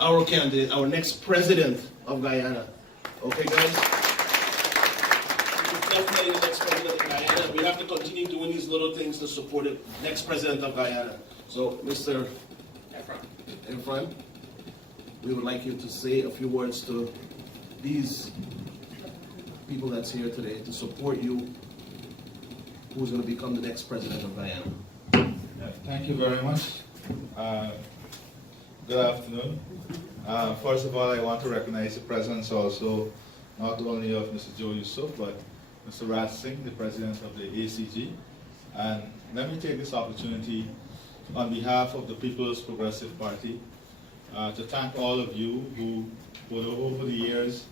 our candidate, our next president of Guyana. Okay, guys? He's definitely the next president of Guyana. We have to continue doing these little things to support the next president of Guyana. So, Mr. Irfan, we would like you to say a few words to these people that's here today to support you, who's going to become the next president of Guyana. Thank you very much. Good afternoon. First of all, I want to recognize the presence also not only of Mr. Joe Yusuf, but Mr. Raj Singh, the president of the ACG. And let me take this opportunity on behalf of the People's Progressive Party to thank all of you who would over the years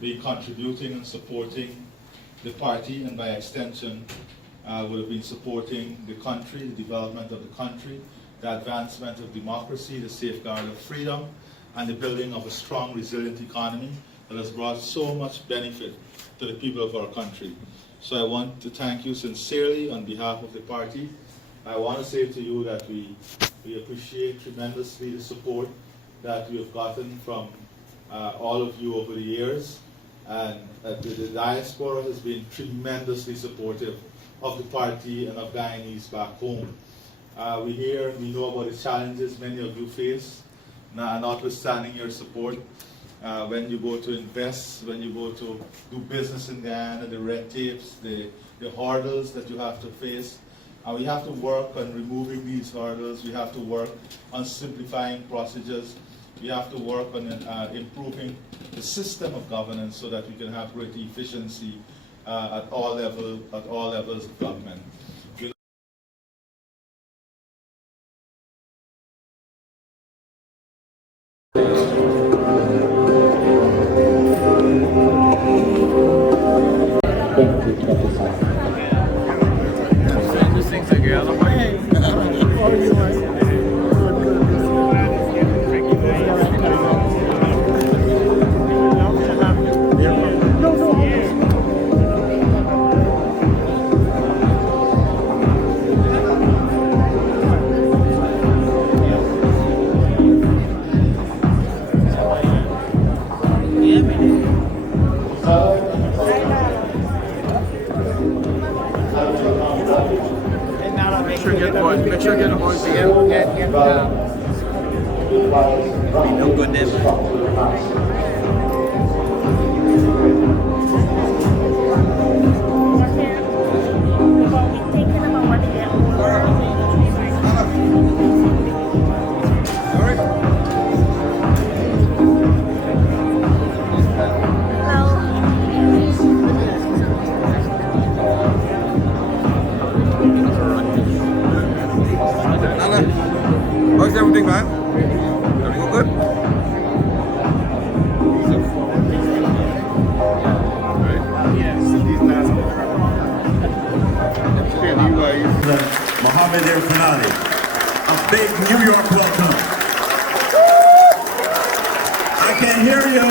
be contributing and supporting the party, and by extension would have been supporting the country, the development of the country, the advancement of democracy, the safeguard of freedom, and the building of a strong, resilient economy that has brought so much benefit to the people of our country. So I want to thank you sincerely on behalf of the party. I want to say to you that we appreciate tremendously the support that we have gotten from all of you over the years, and the diaspora has been tremendously supportive of the party and of Guyanese back home. We know about the challenges many of you face, notwithstanding your support. When you go to invest, when you go to do business in Guyana, the red tapes, the hurdles that you have to face. And we have to work on removing these hurdles. We have to work on simplifying procedures. We have to work on improving the system of governance so that we can have great efficiency at all levels of government. Make sure you get a voice again. No goodness. How's everything, man? Everything good? Mohammed Irfan Ali, a big New York welcome. I can hear you.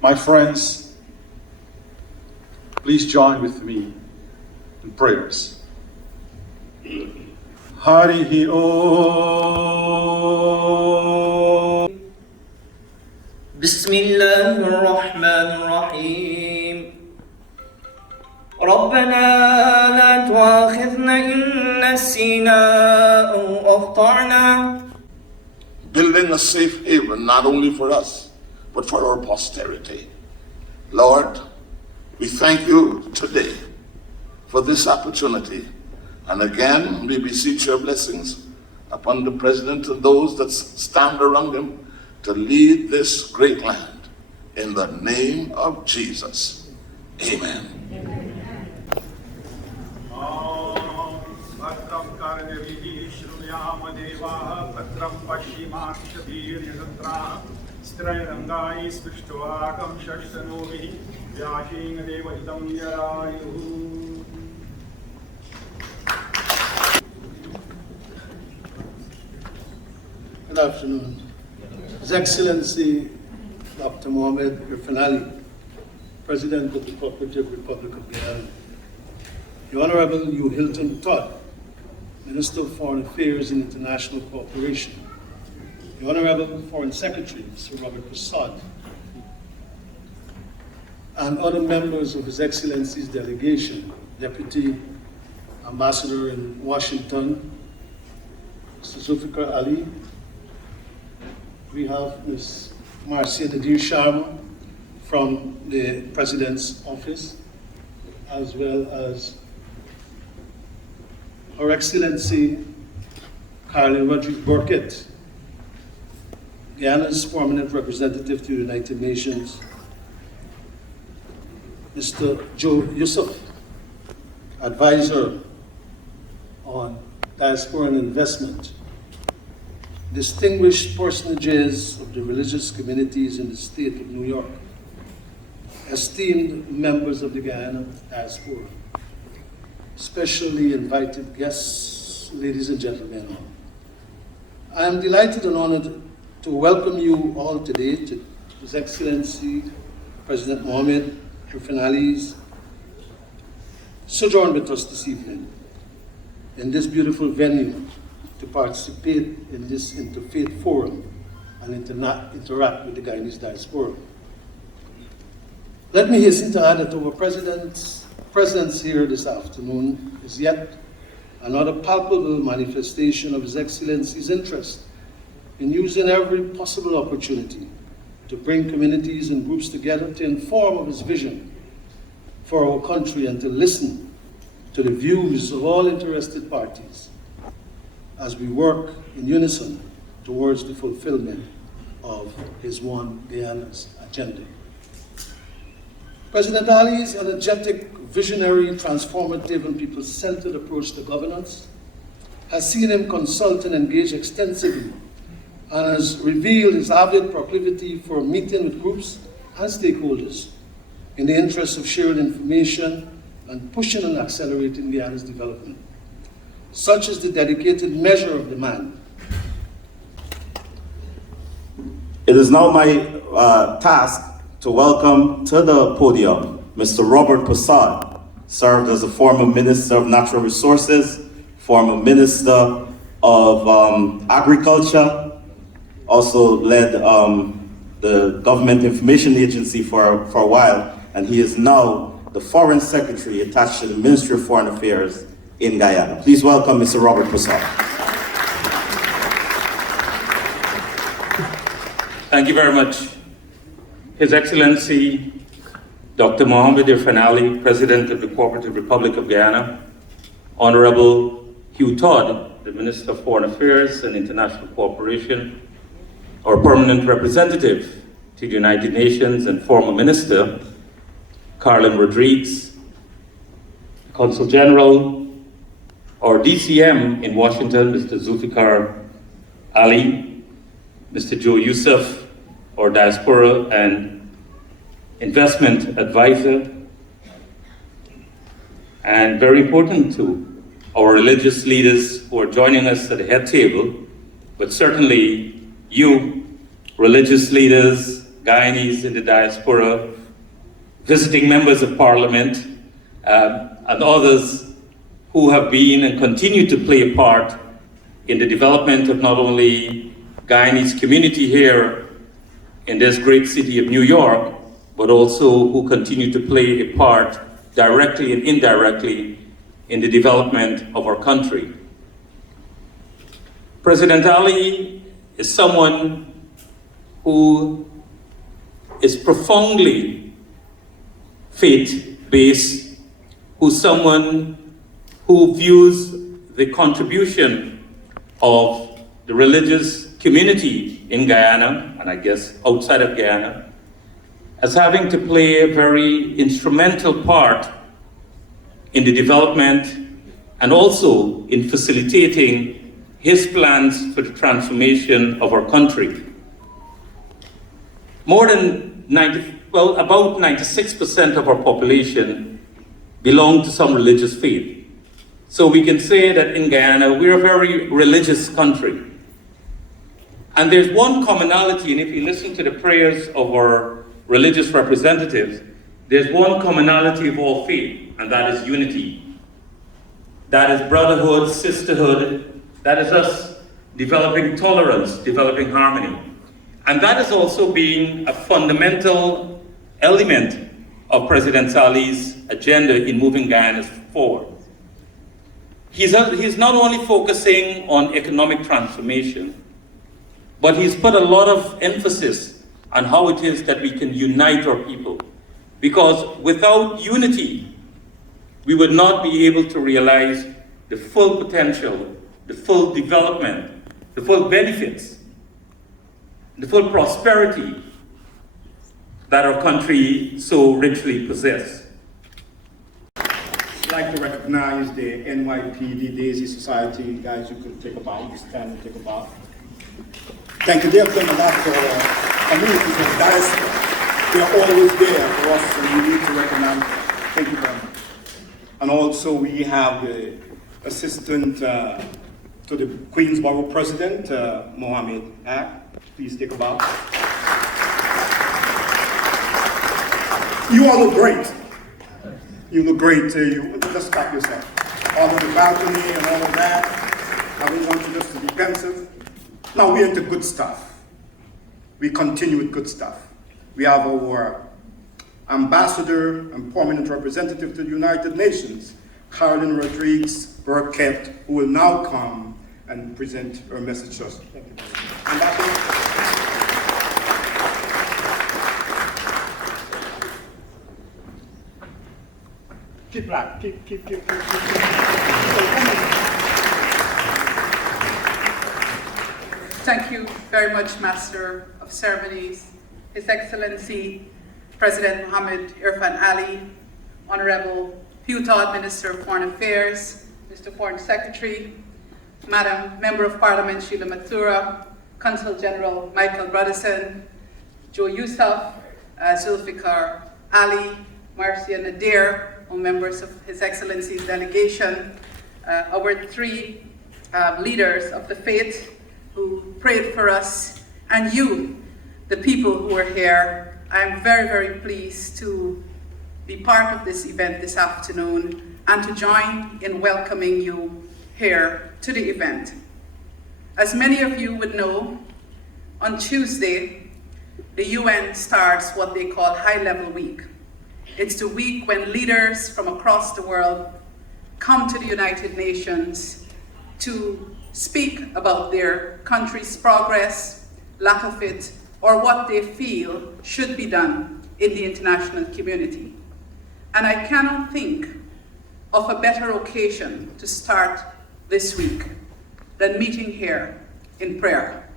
My friends, please join with me in prayers. Harihi Om. بسم الله الرحمن الرحيم ربنا لا تؤاخذنا إن نسينا أو أخطأنا. Building a safe haven not only for us but for our posterity. Lord, we thank you today for this opportunity, and again we beseech your blessings upon the President and those that stand around him to lead this great land. In the name of Jesus, amen. Good afternoon. His Excellency Dr. Mohammed Irfan Ali, President of the Cooperative Republic of Guyana, the Honorable Hugh Hilton Todd, Minister of Foreign Affairs and International Cooperation, the Honorable Foreign Secretary, Mr. Robert Prasad, and other members of His Excellency's delegation, Deputy Ambassador in Washington, Mr. Zulfikar Ali. We have Ms. Marcia Nadir Sharma from the President's Office, as well as Her Excellency Carolyn Rodriguez Burkett, Guyana's permanent representative to the United Nations, Mr. Joe Yusuf, advisor on diaspora and investment, distinguished personages of the religious communities in the state of New York, esteemed members of the Guyana Diaspora, specially invited guests, ladies and gentlemen. I am delighted and honored to welcome you all today to His Excellency President Mohammed Irfan Ali's sojourn with us this evening in this beautiful venue to participate in this interfaith forum and interact with the Guyanese diaspora. Let me hasten to add that our President's presence here this afternoon is yet another palpable manifestation of His Excellency's interest in using every possible opportunity to bring communities and groups together to inform of His vision for our country and to listen to the views of all interested parties as we work in unison towards the fulfillment of His One Guyana's agenda. President Ali's energetic, visionary, transformative, and people-centered approach to governance has seen him consult and engage extensively and has revealed his avid proclivity for meeting with groups and stakeholders in the interest of sharing information and pushing and accelerating Guyana's development. Such is the dedicated measure of the man. It is now my task to welcome to the podium Mr. Robert Prasad, served as a former Minister of Natural Resources, former Minister of Agriculture, also led the Government Information Agency for a while, and he is now the Foreign Secretary attached to the Ministry of Foreign Affairs in Guyana. Please welcome Mr. Robert Prasad. Thank you very much. His Excellency Dr. Mohammed Irfan Ali, President of the Cooperative Republic of Guyana, Honorable Hugh Todd, the Minister of Foreign Affairs and International Cooperation, our permanent representative to the United Nations and former Minister, Carolyn Rodriguez, Consul General, our DCM in Washington, Mr. Zulfikar Ali, Mr. Joe Yusuf, our Diaspora and Investment Advisor, and very important to our religious leaders who are joining us at the head table, but certainly you, religious leaders, Guyanese in the diaspora, visiting members of Parliament, and others who have been and continue to play a part in the development of not only Guyanese community here in this great city of New York, but also who continue to play a part directly and indirectly in the development of our country. President Ali is someone who is profoundly faith-based, who's someone who views the contribution of the religious community in Guyana, and I guess outside of Guyana, as having to play a very instrumental part in the development and also in facilitating his plans for the transformation of our country. About 96% of our population belong to some religious faith. So we can say that in Guyana, we're a very religious country. And there's one commonality, and if you listen to the prayers of our religious representatives, there's one commonality of all faith, and that is unity. That is brotherhood, sisterhood. That is us developing tolerance, developing harmony. And that has also been a fundamental element of President Ali's agenda in moving Guyana forward. He's not only focusing on economic transformation, but he's put a lot of emphasis on how it is that we can unite our people. Because without unity, we would not be able to realize the full potential, the full development, the full benefits, the full prosperity that our country so richly possesses. I'd like to recognize the NYPD Daisy Society. Guys, you could take a bow, stand and take a bow. Thank you. They have done a lot for our community, for the diaspora. They are always there for us, and we need to recognize them. Thank you very much. And also we have the assistant to the Queensborough President, Mohammed Ak. Please take a bow. You all look great. You look great. You just stop yourself. All of the balcony and all of that. I don't want you just to be pensive. Now we're into good stuff. We continue with good stuff. We have our ambassador and permanent representative to the United Nations, Caroline Rodriguez Burkett, who will now come and present her message to us. Thank you. Keep black. Keep. Thank you very much, Master of Ceremonies, His Excellency President Mohammed Irfan Ali, Honorable Hugh Todd, Minister of Foreign Affairs, Mr. Foreign Secretary, Madam Member of Parliament Sheila Mathura, Consul General Michael Broderson, Joe Yusuf, Zulfikar Ali, Marcia Nadir, all members of His Excellency's delegation, our three leaders of the faith who prayed for us, and you, the people who are here. I am very, very pleased to be part of this event this afternoon and to join in welcoming you here to the event. As many of you would know, on Tuesday, the UN starts what they call High Level Week. It's the week when leaders from across the world come to the United Nations to speak about their country's progress, lack of it, or what they feel should be done in the international community. And I cannot think of a better occasion to start this week than meeting here in prayer.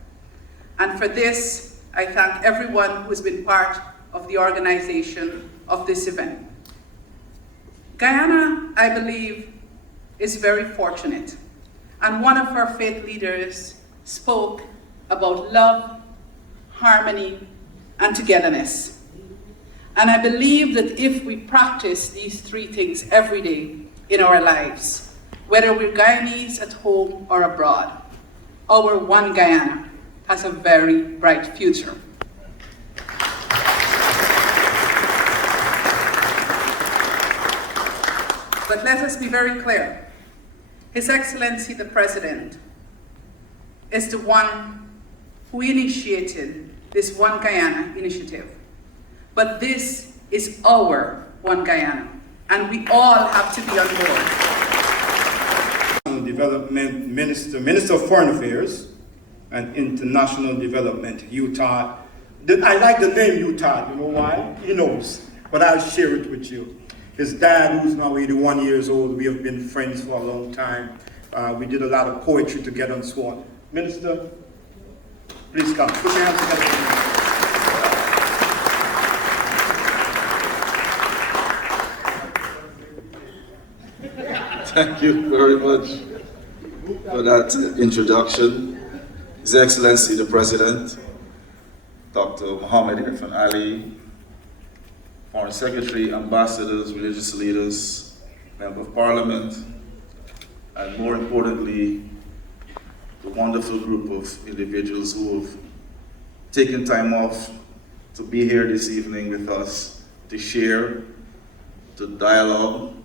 And for this, I thank everyone who's been part of the organization of this event. Guyana, I believe, is very fortunate. And one of our faith leaders spoke about love, harmony, and togetherness. And I believe that if we practice these three things every day in our lives, whether we're Guyanese at home or abroad, our one Guyana has a very bright future. But let us be very clear. His Excellency the President is the one who initiated this One Guyana initiative. But this is our One Guyana, and we all have to be on board. Development Minister, Minister of Foreign Affairs and International Development, Hugh Todd. I like the name Hugh Todd, you know why? He knows, but I'll share it with you. His dad, who's now 81 years old, we have been friends for a long time. We did a lot of poetry together and so on. Minister, please come. Put your hands together. Thank you very much for that introduction. His Excellency the President, Dr. Mohammed Irfan Ali, Foreign Secretary, ambassadors, religious leaders, Member of Parliament, and more importantly, the wonderful group of individuals who have taken time off to be here this evening with us to share, to dialogue,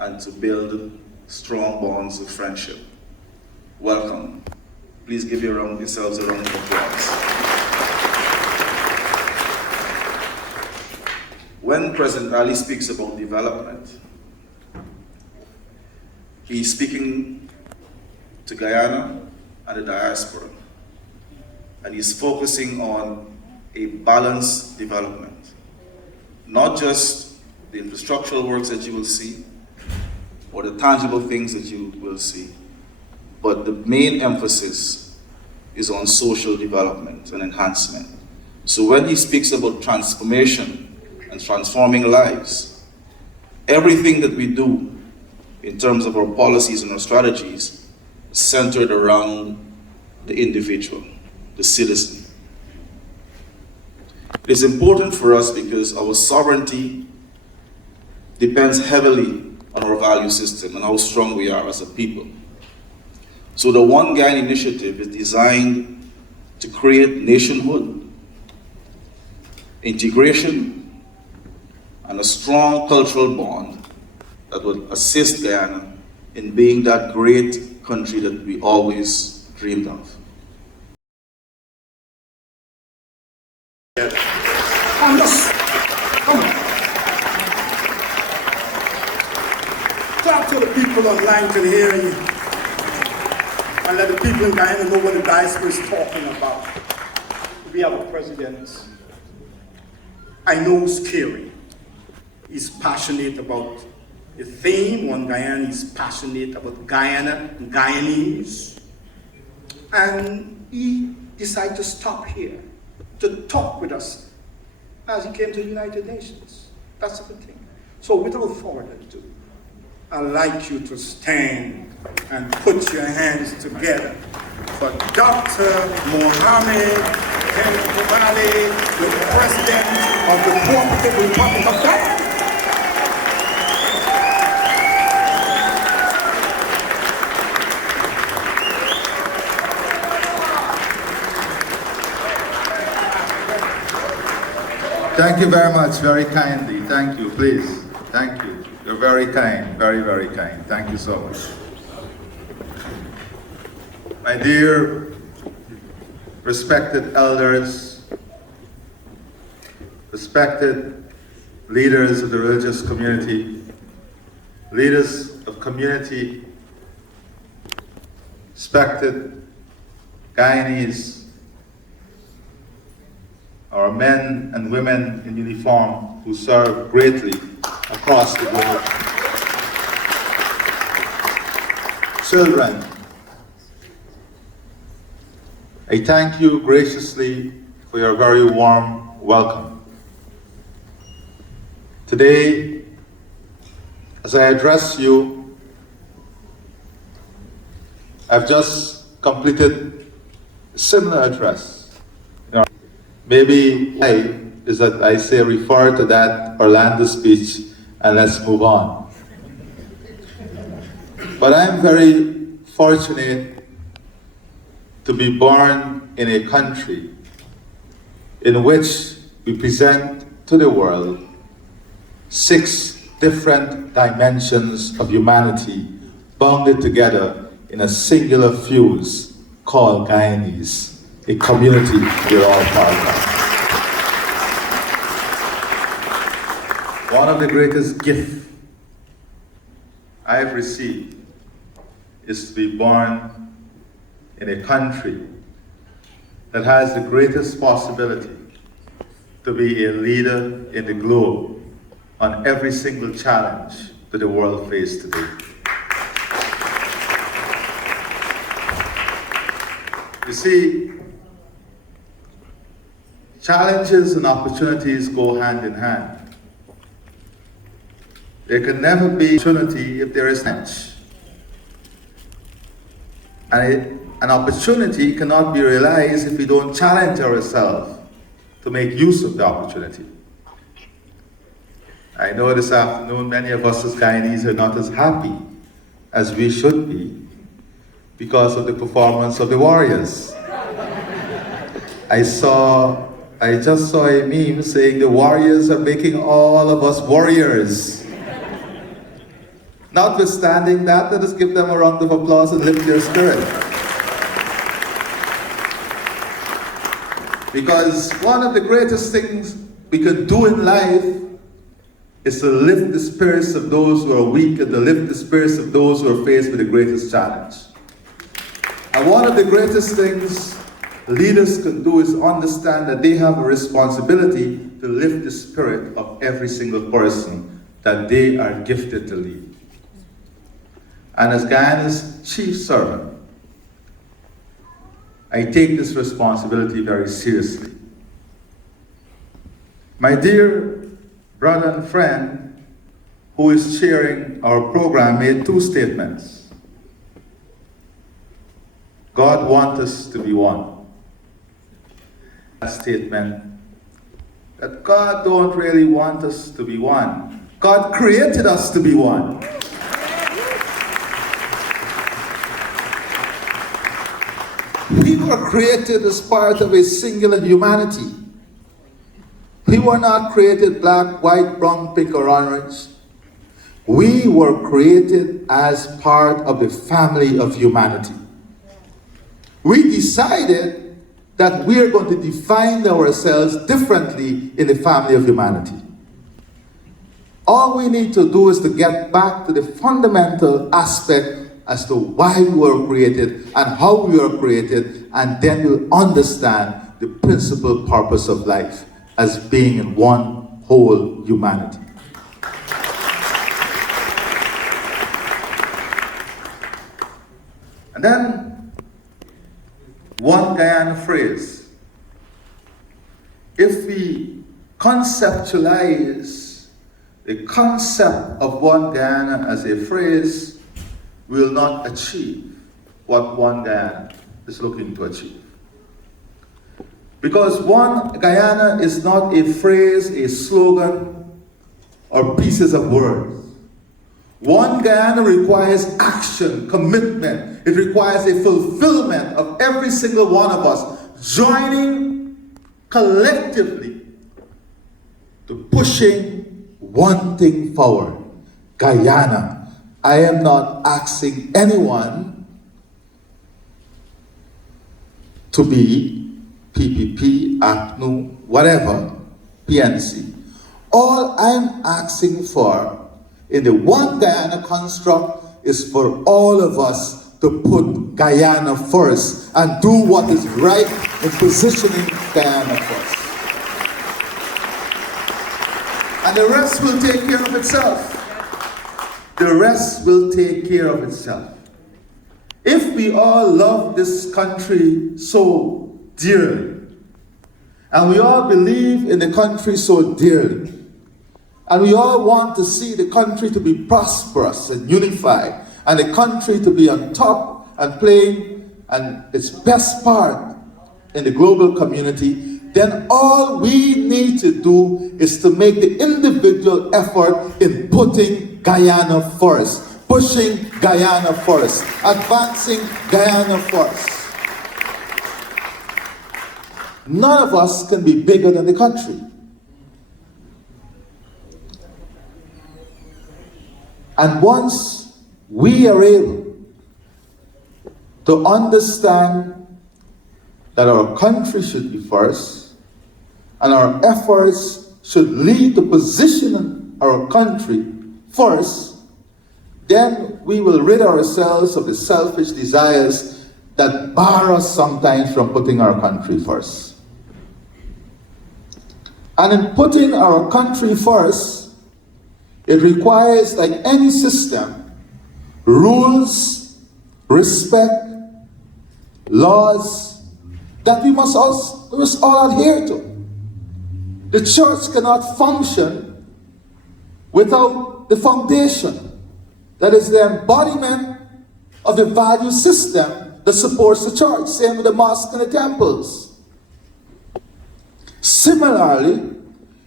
and to build strong bonds of friendship. Welcome. Please give yourselves a round of applause. When President Ali speaks about development, he's speaking to Guyana and the diaspora, and he's focusing on a balanced development. Not just the infrastructural works that you will see, or the tangible things that you will see, but the main emphasis is on social development and enhancement. So when he speaks about transformation and transforming lives, everything that we do in terms of our policies and our strategies is centered around the individual, the citizen. It is important for us because our sovereignty depends heavily on our value system and how strong we are as a people. So the One Guyana initiative is designed to create nationhood, integration, and a strong cultural bond that would assist Guyana in being that great country that we always dreamed of. Come on. Talk to the people online to hear you. And let the people in Guyana know what the diaspora is talking about. We have a president I know is caring. He's passionate about the theme. One Guyana is passionate about Guyana, Guyanese. And he decided to stop here, to talk with us as he came to the United Nations. That's the thing. So without further ado, I'd like you to stand and put your hands together for Dr. Mohammed Irfaan Ali, the President of the Cooperative Republic of Guyana. Thank you very much, very kindly. Thank you, please. Thank you. You're very kind, very, very kind. Thank you so much. My dear, respected elders, respected leaders of the religious community, leaders of community, respected Guyanese, our men and women in uniform who serve greatly across the globe. Children, I thank you graciously for your very warm welcome. Today, as I address you, I've just completed a similar address. Maybe why is that I say refer to that Orlando speech and let's move on. But I'm very fortunate to be born in a country in which we present to the world 6 different dimensions of humanity bounded together in a singular fuse called Guyanese. A community we're all part of. One of the greatest gifts I've received is to be born in a country that has the greatest possibility to be a leader in the globe on every single challenge that the world faces today. You see, challenges and opportunities go hand in hand. There can never be opportunity if there is challenge. And an opportunity cannot be realized if we don't challenge ourselves to make use of the opportunity. I know this afternoon many of us as Guyanese are not as happy as we should be because of the performance of the Warriors. I just saw a meme saying the Warriors are making all of us warriors. Notwithstanding that, let us give them a round of applause and lift their spirit. Because one of the greatest things we can do in life is to lift the spirits of those who are weak and to lift the spirits of those who are faced with the greatest challenge. And one of the greatest things leaders can do is understand that they have a responsibility to lift the spirit of every single person that they are gifted to lead. And as Guyana's chief servant, I take this responsibility very seriously. My dear brother and friend who is chairing our program made two statements. God wants us to be one. A statement that God don't really want us to be one. God created us to be one. We were created as part of a singular humanity. We were not created black, white, brown, pink, or orange. We were created as part of the family of humanity. We decided that we are going to define ourselves differently in the family of humanity. All we need to do is to get back to the fundamental aspect as to why we were created and how we were created, and then we'll understand the principal purpose of life as being in one whole humanity. And then, one Guyana phrase. If we conceptualize the concept of one Guyana as a phrase, we will not achieve what one Guyana is looking to achieve. Because one Guyana is not a phrase, a slogan, or pieces of words. One Guyana requires action, commitment. It requires a fulfillment of every single one of us joining collectively to pushing one thing forward. Guyana. I am not asking anyone to be PPP, APNU, whatever, PNC. All I'm asking for in the one Guyana construct is for all of us to put Guyana first and do what is right in positioning Guyana first. And the rest will take care of itself. The rest will take care of itself. If we all love this country so dearly, and we all believe in the country so dearly, and we all want to see the country to be prosperous and unified, and the country to be on top and playing and its best part in the global community, then all we need to do is to make the individual effort in putting Guyana first, pushing Guyana first, advancing Guyana first. None of us can be bigger than the country. And once we are able to understand that our country should be first, and our efforts should lead to positioning our country first, then we will rid ourselves of the selfish desires that bar us sometimes from putting our country first. And in putting our country first, it requires, like any system, rules, respect, laws that we must all adhere to. The church cannot function without the foundation, that is the embodiment of the value system that supports the church, same with the mosques and the temples. Similarly,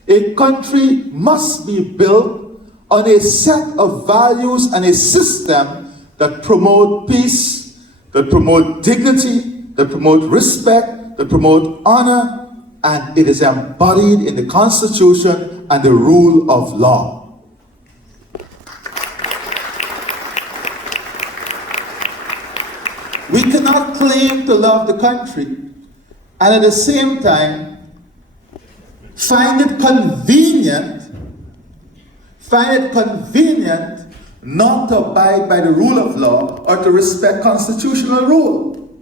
a country must be built on a set of values and a system that promote peace, that promote dignity, that promote respect, that promote honor, and it is embodied in the Constitution and the rule of law. We cannot claim to love the country and at the same time find it convenient not to abide by the rule of law or to respect constitutional rule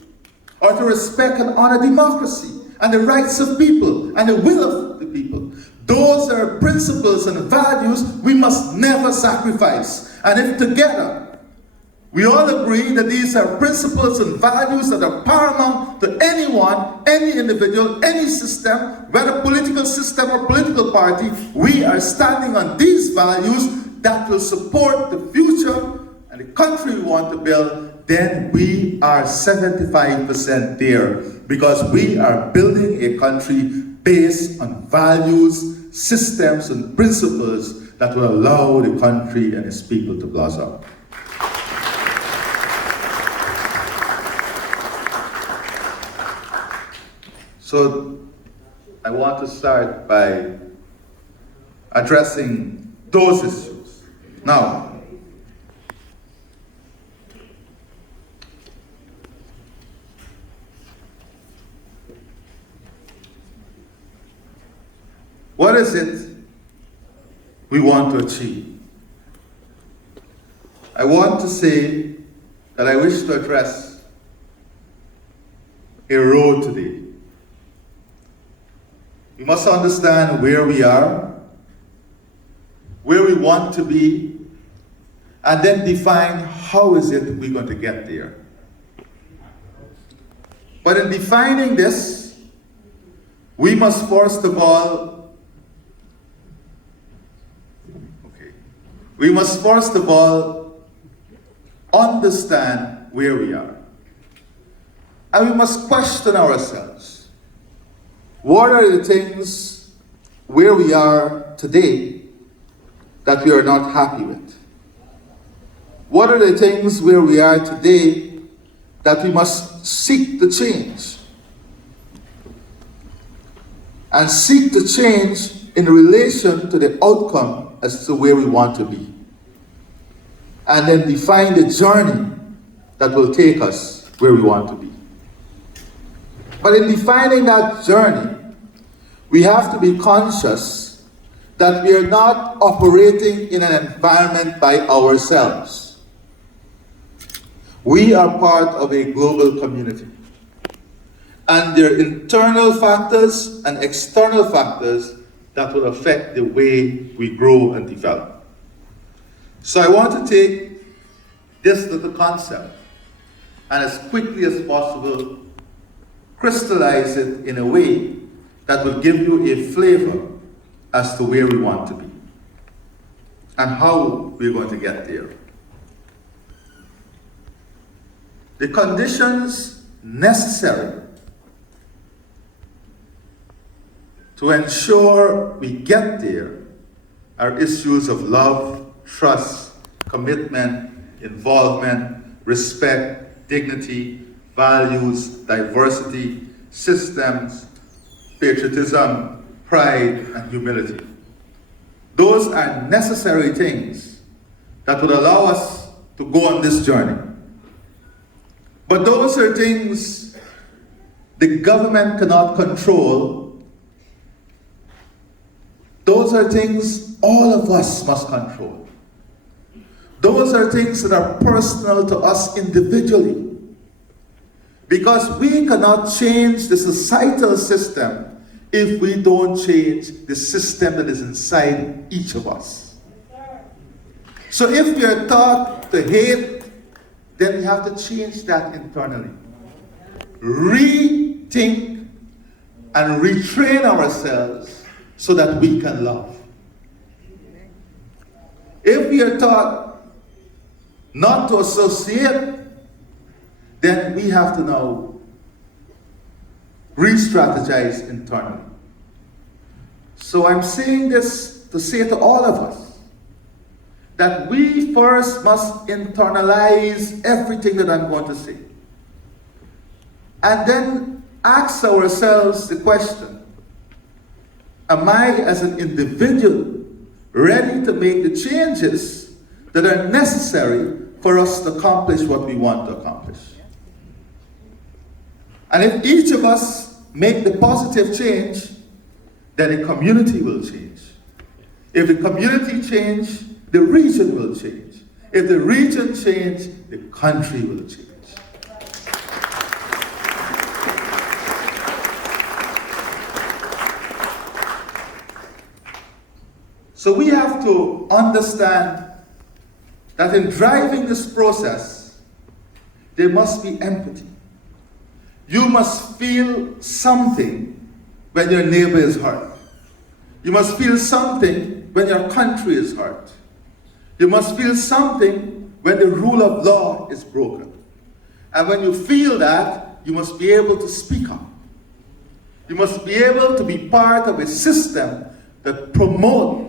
or to respect and honor democracy and the rights of people and the will of the people. Those are principles and values we must never sacrifice. And if together we all agree that these are principles and values that are paramount to anyone, any individual, any system, whether political system or political party, we are standing on these values that will support the future and the country we want to build, then we are 75% there, because we are building a country based on values, systems, and principles that will allow the country and its people to blossom. So I want to start by addressing those issues. Now, what is it we want to achieve? I want to say that I wish to address a road today. We must understand where we are, where we want to be, and then define how is it we're going to get there. But in defining this, we must first of all understand where we are. And we must question ourselves. What are the things where we are today that we are not happy with? What are the things where we are today that we must seek to change? And seek to change in relation to the outcome as to where we want to be. And then define the journey that will take us where we want to be. But in defining that journey, we have to be conscious that we are not operating in an environment by ourselves. We are part of a global community. And there are internal factors and external factors that will affect the way we grow and develop. So I want to take this little concept and as quickly as possible crystallize it in a way that will give you a flavor as to where we want to be and how we're going to get there. The conditions necessary to ensure we get there are issues of love, trust, commitment, involvement, respect, dignity, values, diversity, systems, patriotism, pride, and humility. Those are necessary things that would allow us to go on this journey. But those are things the government cannot control. Those are things all of us must control. Those are things that are personal to us individually. Because we cannot change the societal system if we don't change the system that is inside each of us. So if we are taught to hate, then we have to change that internally. Rethink and retrain ourselves so that we can love. If we are taught not to associate, then we have to now re-strategize internally. So I'm saying this to say to all of us that we first must internalize everything that I'm going to say. And then ask ourselves the question, am I as an individual ready to make the changes that are necessary for us to accomplish what we want to accomplish? And if each of us make the positive change, then the community will change. If the community change, the region will change. If the region change, the country will change. So we have to understand that in driving this process, there must be empathy. You must feel something when your neighbor is hurt. You must feel something when your country is hurt. You must feel something when the rule of law is broken. And when you feel that, you must be able to speak up. You must be able to be part of a system that promote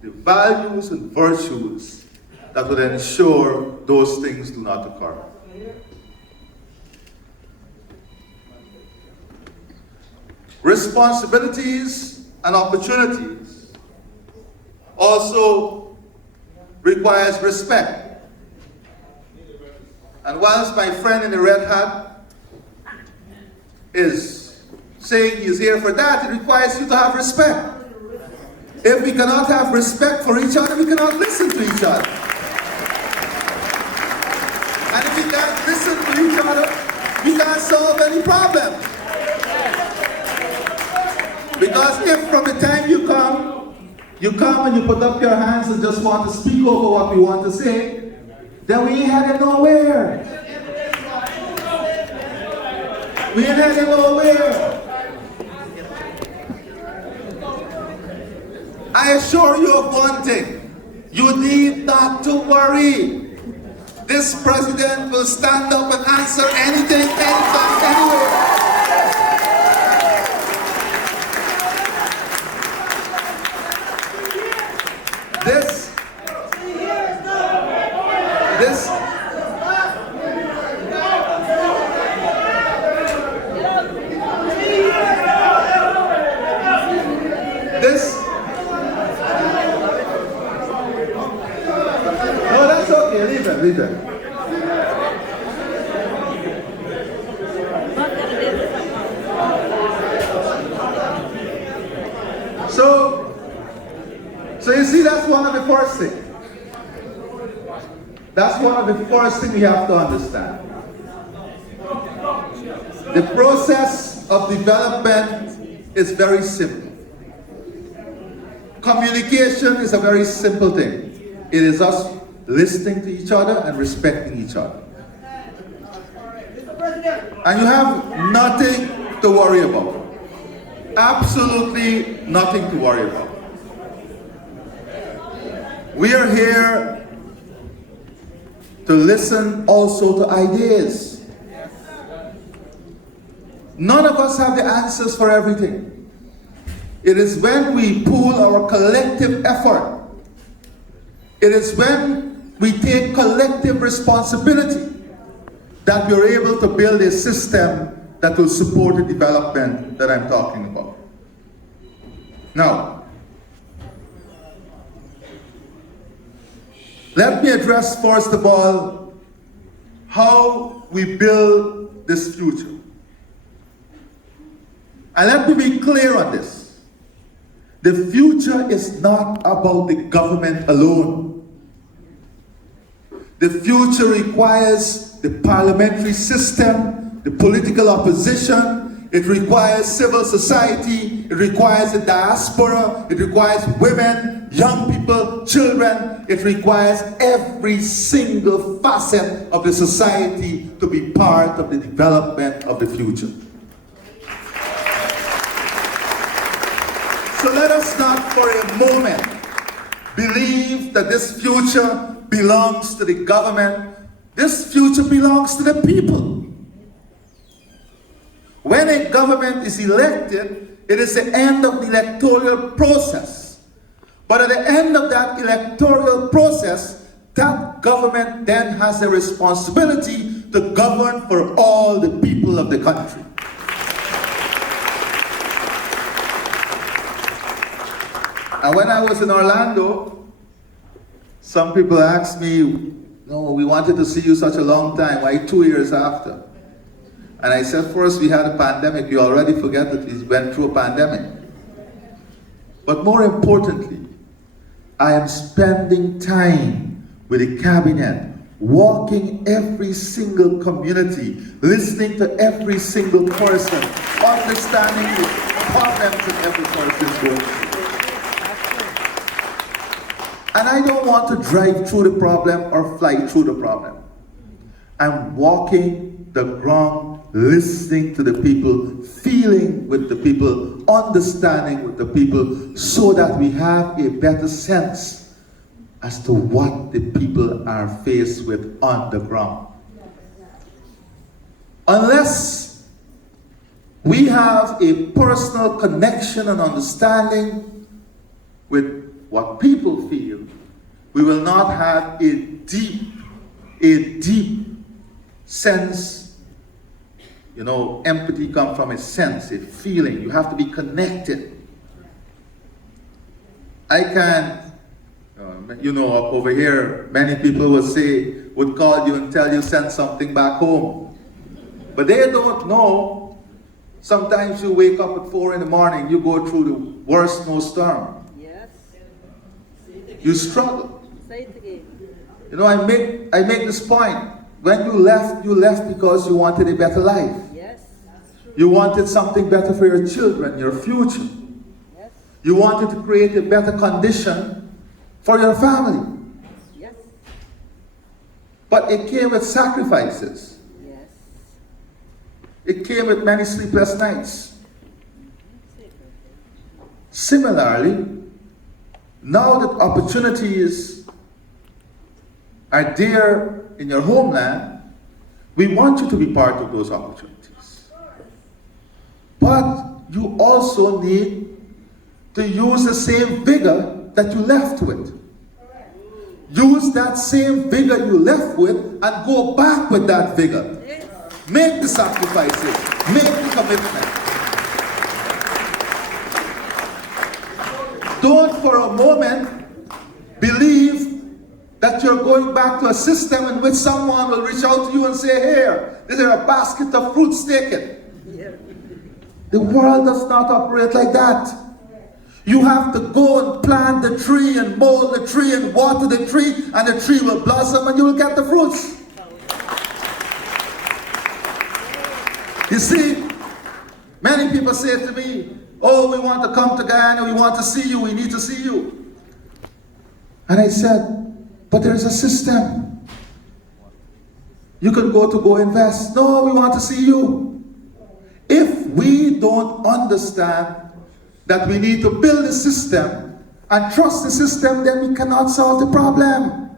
the values and virtues that would ensure those things do not occur. Responsibilities and opportunities also requires respect. And whilst my friend in the red hat is saying he's here for that, it requires you to have respect. If we cannot have respect for each other, we cannot listen to each other. And if we can't listen to each other, we can't solve any problem. Because if from the time you come and you put up your hands and just want to speak over what we want to say, then we ain't headed nowhere. We ain't headed nowhere. I assure you of one thing, you need not to worry. This president will stand up and answer anything, anytime, anywhere. No, that's okay, leave it. So you see, that's one of the first things. That's one of the first things we have to understand. The process of development is very simple. Communication is a very simple thing. It is us listening to each other and respecting each other. And you have nothing to worry about. Absolutely nothing to worry about. We are here to listen also to ideas. None of us have the answers for everything. It is when we pool our collective effort, it is when we take collective responsibility that we're able to build a system that will support the development that I'm talking about. Now, let me address first of all how we build this future. And let me be clear on this. The future is not about the government alone. The future requires the parliamentary system, the political opposition, it requires civil society, it requires the diaspora, it requires women, young people, children, it requires every single facet of the society to be part of the development of the future. So let us not for a moment believe that this future belongs to the government. This future belongs to the people. When a government is elected, it is the end of the electoral process. But at the end of that electoral process, that government then has a responsibility to govern for all the people of the country. And when I was in Orlando, some people asked me, no, we wanted to see you such a long time. Why 2 years after? And I said, first we had a pandemic. You already forget that we went through a pandemic. But more importantly, I am spending time with the cabinet, walking every single community, listening to every single person, understanding the problems that every person is going through. And I don't want to drive through the problem or fly through the problem. I'm walking the ground, listening to the people, feeling with the people, understanding with the people, so that we have a better sense as to what the people are faced with on the ground. Unless we have a personal connection and understanding with what people feel, we will not have a deep sense. You know, empathy comes from a sense, a feeling. You have to be connected. I can't, you know, up over here, many people would call you and tell you send something back home. But they don't know. Sometimes you wake up at 4 in the morning, you go through the worst snowstorm. You struggle. You know, I make this point. When you left because you wanted a better life. You wanted something better for your children, your future. You wanted to create a better condition for your family. But it came with sacrifices. It came with many sleepless nights. Similarly, now that opportunities are there in your homeland, we want you to be part of those opportunities. But you also need to use the same vigor that you left with. Use that same vigor you left with and go back with that vigor. Make the sacrifices, make the commitment. Don't for a moment believe that you're going back to a system in which someone will reach out to you and say, here, this is a basket of fruits, take it. The world does not operate like that. You have to go and plant the tree and mold the tree and water the tree, and the tree will blossom and you will get the fruits. You see, many people say to me, oh, we want to come to Guyana, we want to see you, we need to see you. And I said, but there's a system. You can go invest. No, we want to see you. If we don't understand that we need to build a system and trust the system, then we cannot solve the problem.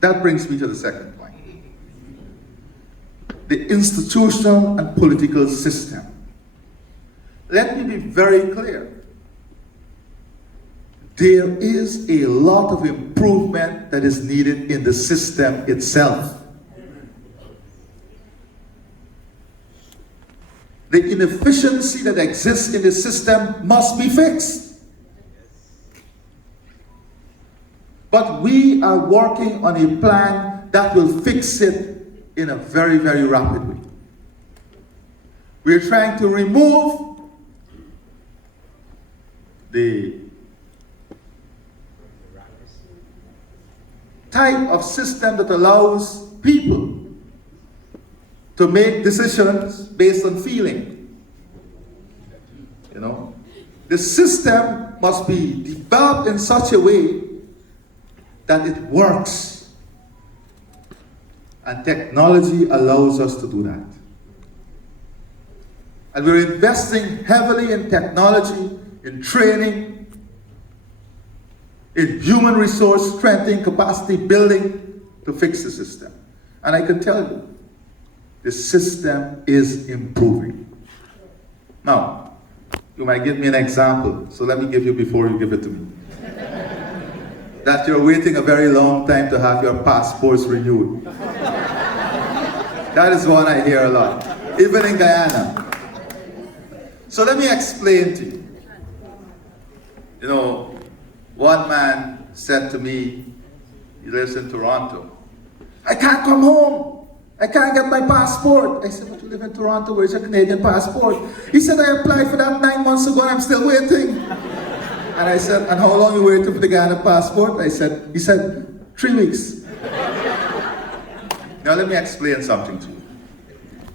That brings me to the second point. The institutional and political system. Let me be very clear. There is a lot of improvement that is needed in the system itself. The inefficiency that exists in the system must be fixed. But we are working on a plan that will fix it in a very, very rapid way. We're trying to remove the type of system that allows people to make decisions based on feeling. You know, the system must be developed in such a way that it works. And technology allows us to do that. And we're investing heavily in technology, in training, in human resource strengthening, capacity building to fix the system. And I can tell you, the system is improving. Now, you might give me an example, so let me give you before you give it to me. That you're waiting a very long time to have your passports renewed. That is one I hear a lot, even in Guyana. So let me explain to you. You know, one man said to me, He lives in Toronto. I can't come home. I can't get my passport. I said, but you live in Toronto, where's your Canadian passport? He said, I applied for that 9 months ago and I'm still waiting. And I said, and how long you waiting for the Guyana passport? He said, 3 weeks. Now let me explain something to you.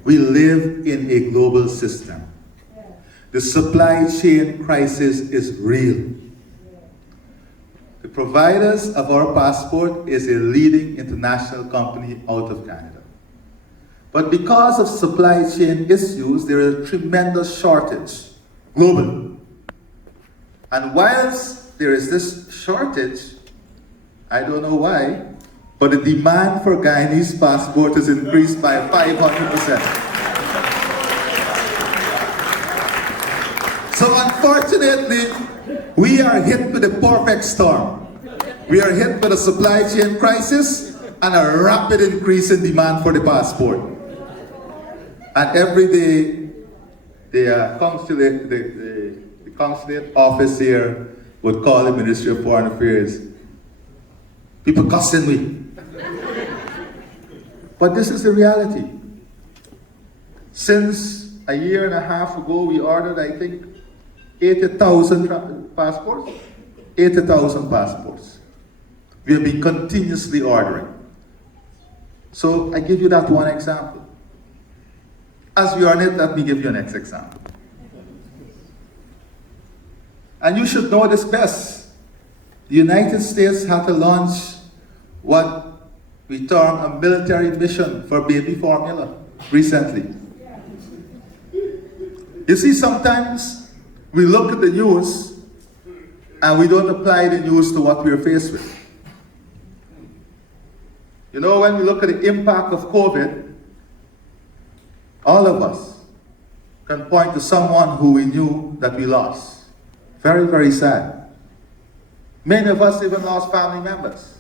We live in a global system. The supply chain crisis is real. The providers of our passport is a leading international company out of Canada. But because of supply chain issues, there is a tremendous shortage globally. And whilst there is this shortage, I don't know why, but the demand for Guyanese passport has increased by 500%. So unfortunately, we are hit with a perfect storm. We are hit with a supply chain crisis and a rapid increase in demand for the passport. And every day, the consulate office here would call the Ministry of Foreign Affairs. People cussing me. But this is the reality. Since a year and a half ago, we ordered, I think, 80,000 passports. 80,000 passports. We have been continuously ordering. So I give you that one example. As we are on it, let me give you a next example. And you should know this best. The United States had to launch what we term a military mission for baby formula recently. You see, sometimes we look at the news and we don't apply the news to what we're faced with. You know, when we look at the impact of COVID, all of us can point to someone who we knew that we lost. Very, very sad. Many of us even lost family members.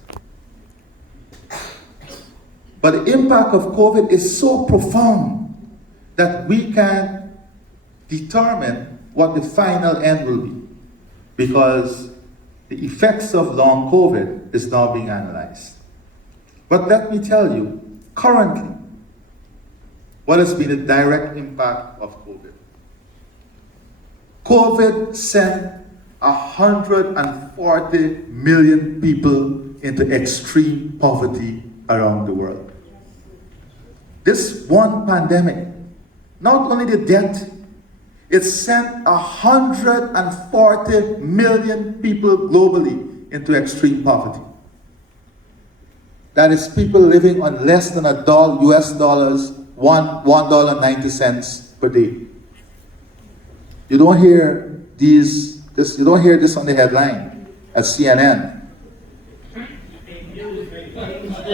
But the impact of COVID is so profound that we can determine what the final end will be, because the effects of long COVID is now being analyzed. But let me tell you, currently, what has been the direct impact of COVID? COVID sent 140 million people into extreme poverty around the world. This one pandemic, not only the death, it sent 140 million people globally into extreme poverty. That is people living on less than US dollars, $1.90 per day. You don't hear this on the headline at CNN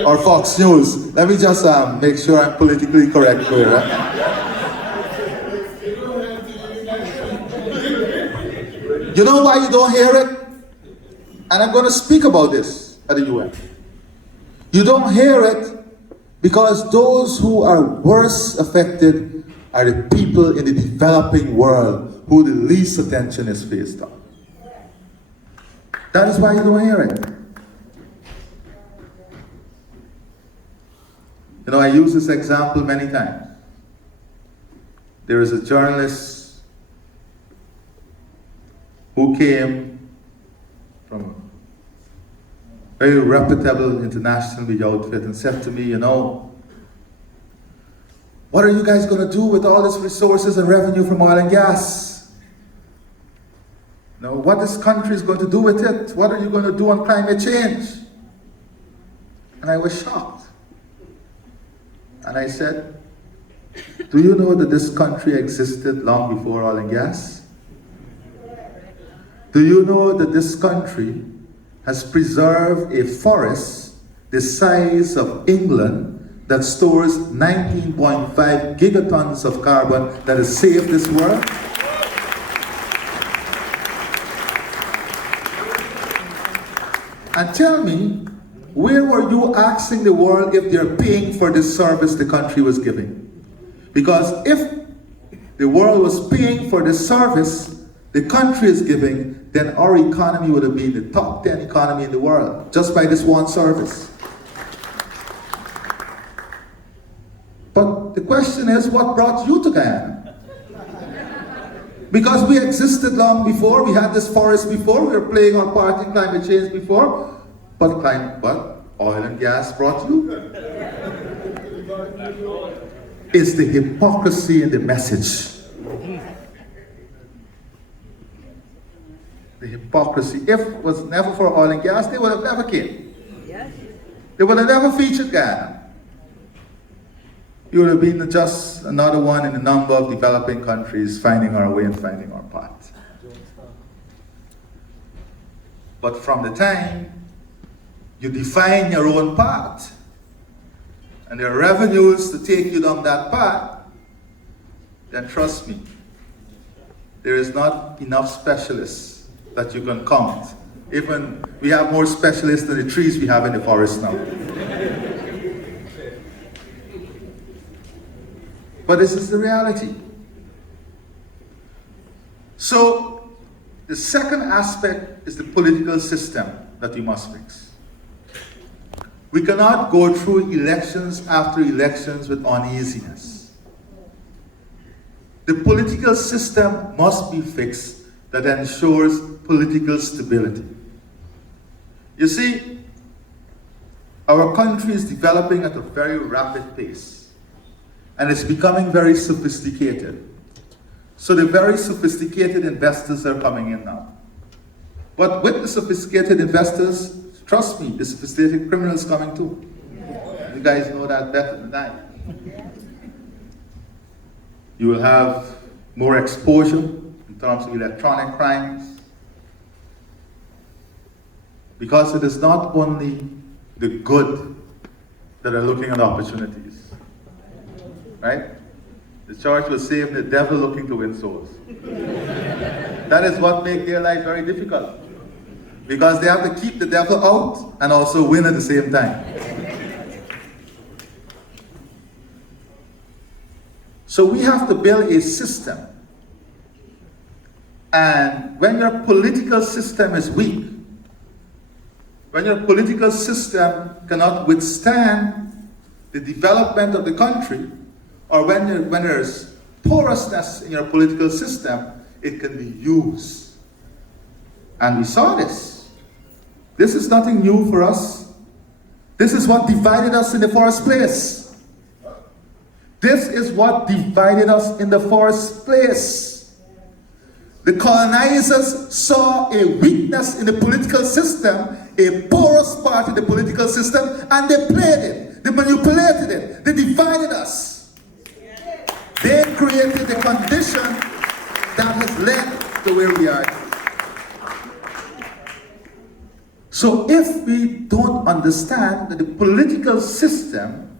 or Fox News. Let me just make sure I'm politically correct here. Right? You know why you don't hear it? And I'm going to speak about this at the UN. You don't hear it because those who are worst affected are the people in the developing world who the least attention is faced on. That is why you don't hear it. You know, I use this example many times. There is a journalist who came from a very reputable international media outfit and said to me, you know, what are you guys going to do with all these resources and revenue from oil and gas? You know, what this country is going to do with it? What are you going to do on climate change? And I was shocked. And I said, do you know that this country existed long before oil and gas? Do you know that this country has preserved a forest the size of England that stores 19.5 gigatons of carbon that has saved this world? And tell me, where were you asking the world if they're paying for the service the country was giving? Because if the world was paying for the service the country is giving, then our economy would have been the top 10 economy in the world, just by this one service. But the question is, what brought you to Guyana? Because we existed long before, we had this forest before, we were playing our part in climate change before, but oil and gas brought you. It's the hypocrisy in the message. The hypocrisy. If it was never for oil and gas, they would have never came. They would have never featured Guyana. You would have been just another one in a number of developing countries finding our way and finding our path. But from the time you define your own path, and there are revenues to take you down that path, then trust me, there is not enough specialists that you can count. Even we have more specialists than the trees we have in the forest now. But this is the reality. So, the second aspect is the political system that we must fix. We cannot go through elections after elections with uneasiness. The political system must be fixed that ensures political stability. You see, our country is developing at a very rapid pace. And it's becoming very sophisticated. So the very sophisticated investors are coming in now. But with the sophisticated investors, trust me, the sophisticated criminals coming too. You guys know that better than I. You will have more exposure in terms of electronic crimes. Because it is not only the good that are looking at opportunities. Right? The church was saving the devil looking to win souls. That is what makes their life very difficult. Because they have to keep the devil out and also win at the same time. So we have to build a system. And when your political system is weak, when your political system cannot withstand the development of the country, or when there's porousness in your political system, it can be used. And we saw this. This is nothing new for us. This is what divided us in the first place. This is what divided us in the first place. The colonizers saw a weakness in the political system, a porous part in the political system, and they played it, they manipulated it, they divided us. They created the condition that has led to where we are. So if we don't understand that the political system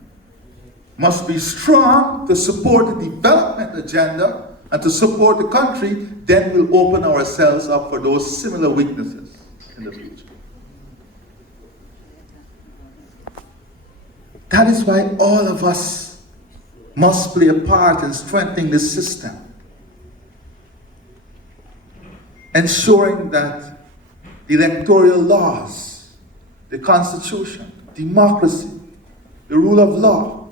must be strong to support the development agenda and to support the country, then we'll open ourselves up for those similar weaknesses in the future. That is why all of us must play a part in strengthening the system, ensuring that the electoral laws, the constitution, democracy, the rule of law,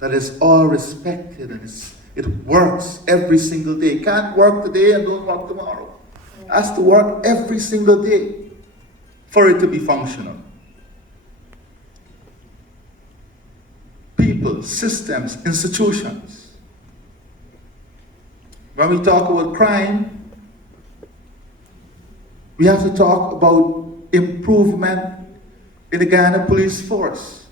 that is all respected and it works every single day. It can't work today and don't work tomorrow. It has to work every single day for it to be functional. People, systems, institutions. When we talk about crime, we have to talk about improvement in the Guyana police force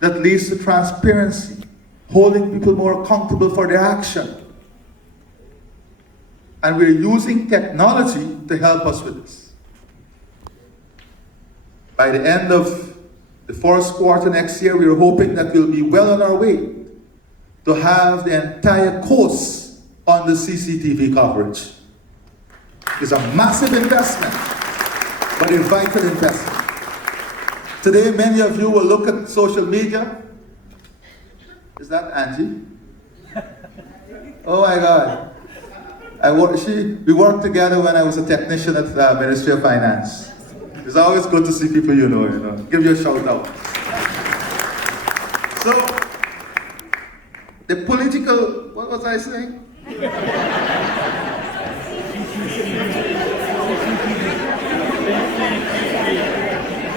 that leads to transparency, holding people more accountable for their action. And we're using technology to help us with this. By the end of the first quarter next year, we're hoping that we'll be well on our way to have the entire coast on the CCTV coverage. It's a massive investment, but a vital investment. Today, many of you will look at social media. Is that Angie? Oh my God. We worked together when I was a technician at the Ministry of Finance. It's always good to see people you know. Give you a shout out. So, the political, what was I saying?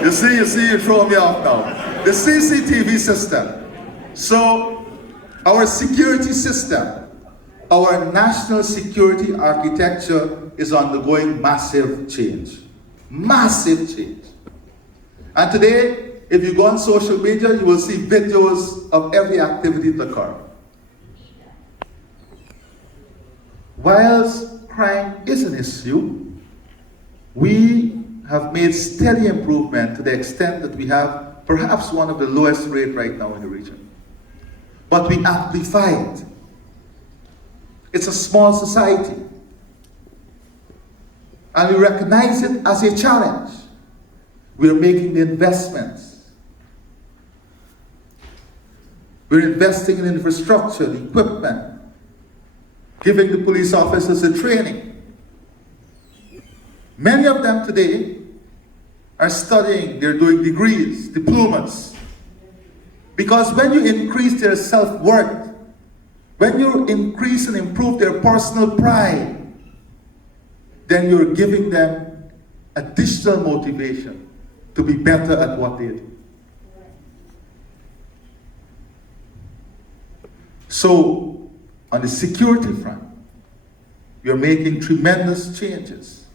You see, you throw me off now. The CCTV system. So, our security system, our national security architecture is undergoing massive change. Massive change. And today, if you go on social media, you will see videos of every activity that occurs. Whilst crime is an issue, we have made steady improvement to the extent that we have perhaps one of the lowest rates right now in the region. But we amplify it. It's a small society. And we recognize it as a challenge. We are making the investments. We're investing in infrastructure, the equipment, giving the police officers the training. Many of them today are studying, they're doing degrees, diplomas. Because when you increase their self-worth, when you increase and improve their personal pride, then you're giving them additional motivation to be better at what they do. So, on the security front, we are making tremendous changes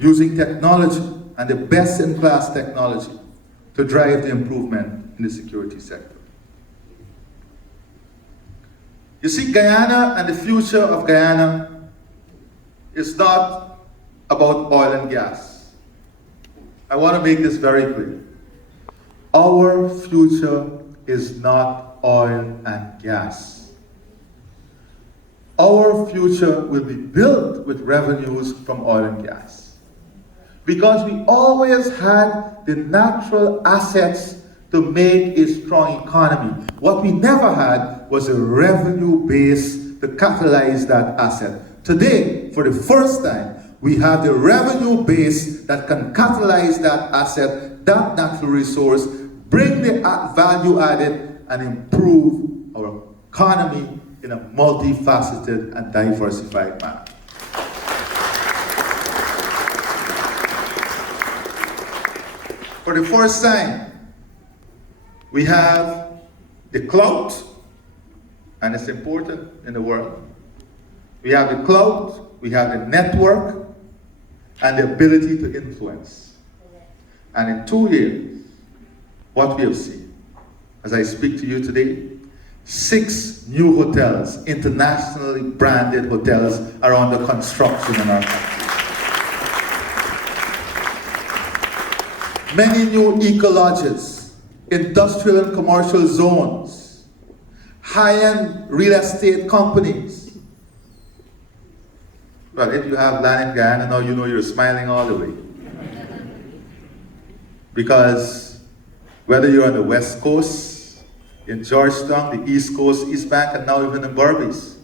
using technology and the best-in-class technology to drive the improvement in the security sector. You see, Guyana and the future of Guyana is not about oil and gas. I want to make this very clear. Our future is not oil and gas. Our future will be built with revenues from oil and gas. Because we always had the natural assets to make a strong economy. What we never had was a revenue base to catalyze that asset. Today, for the first time, we have the revenue base that can catalyze that asset, that natural resource, bring the value added, and improve our economy in a multifaceted and diversified manner. For the first time, we have the clout, and it's important in the world. We have the clout, we have the network, and the ability to influence. And in 2 years, what we have seen, as I speak to you today, 6 new hotels, internationally branded hotels, are under construction in our country. Many new eco-lodges, industrial and commercial zones, high-end real estate companies. Well, if you have land in Guyana now, you know you're smiling all the way. Because whether you're on the West Coast, in Georgetown, the East Coast, East Bank, and now even in Berbice,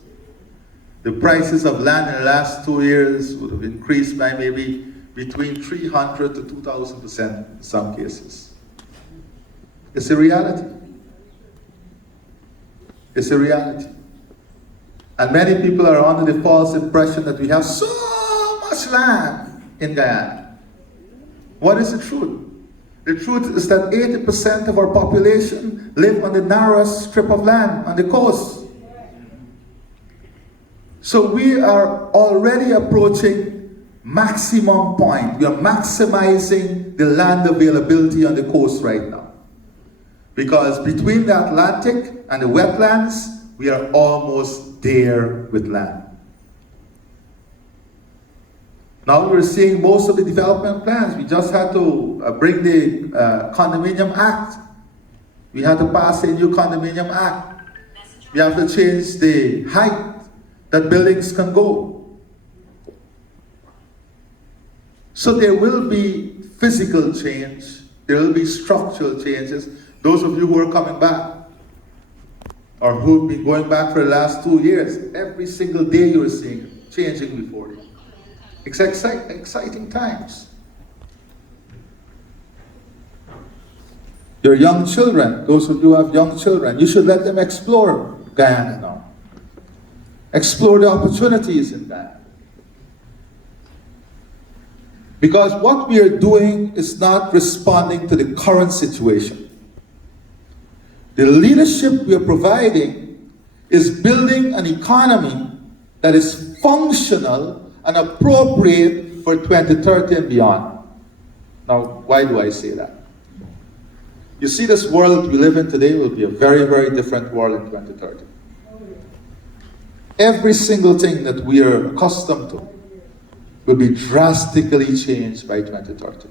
the prices of land in the last 2 years would have increased by maybe between 300 to 2,000% in some cases. It's a reality. It's a reality. And many people are under the false impression that we have so much land in Guyana. What is the truth? The truth is that 80% of our population live on the narrowest strip of land on the coast. So we are already approaching maximum point. We are maximizing the land availability on the coast right now. Because between the Atlantic and the wetlands, we are almost there with land. Now we're seeing most of the development plans. We just had to bring the Condominium Act. We had to pass a new Condominium Act. We have to change the height that buildings can go. So there will be physical change. There will be structural changes. Those of you who are coming back, or who've been going back for the last 2 years, every single day you're seeing it changing before you. It's exciting times. Your young children, those of you who have young children, you should let them explore Guyana now. Explore the opportunities in Guyana. Because what we are doing is not responding to the current situation. The leadership we are providing is building an economy that is functional and appropriate for 2030 and beyond. Now, why do I say that? You see, this world we live in today will be a very, very different world in 2030. Every single thing that we are accustomed to will be drastically changed by 2030.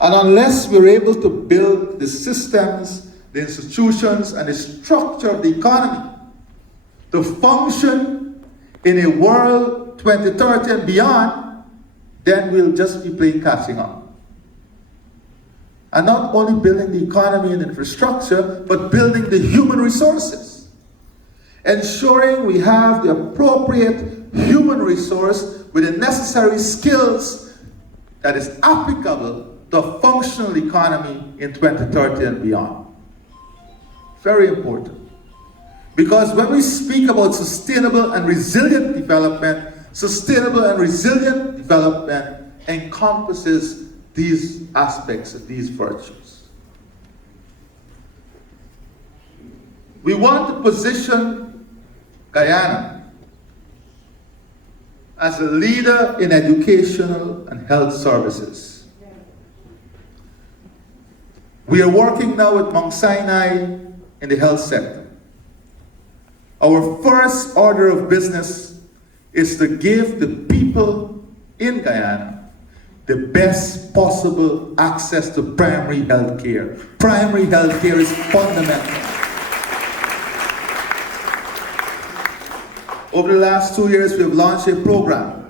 And unless we're able to build the systems, the institutions, and the structure of the economy to function in a world 2030 and beyond, then we'll just be playing catching up. And not only building the economy and infrastructure, but building the human resources. Ensuring we have the appropriate human resource with the necessary skills that is applicable to a functional economy in 2030 and beyond. Very important. Because when we speak about sustainable and resilient development encompasses these aspects and these virtues. We want to position Guyana as a leader in educational and health services. We are working now with Mount Sinai in the health sector. Our first order of business is to give the people in Guyana the best possible access to primary health care. Primary health care is fundamental. Over the last 2 years, we have launched a program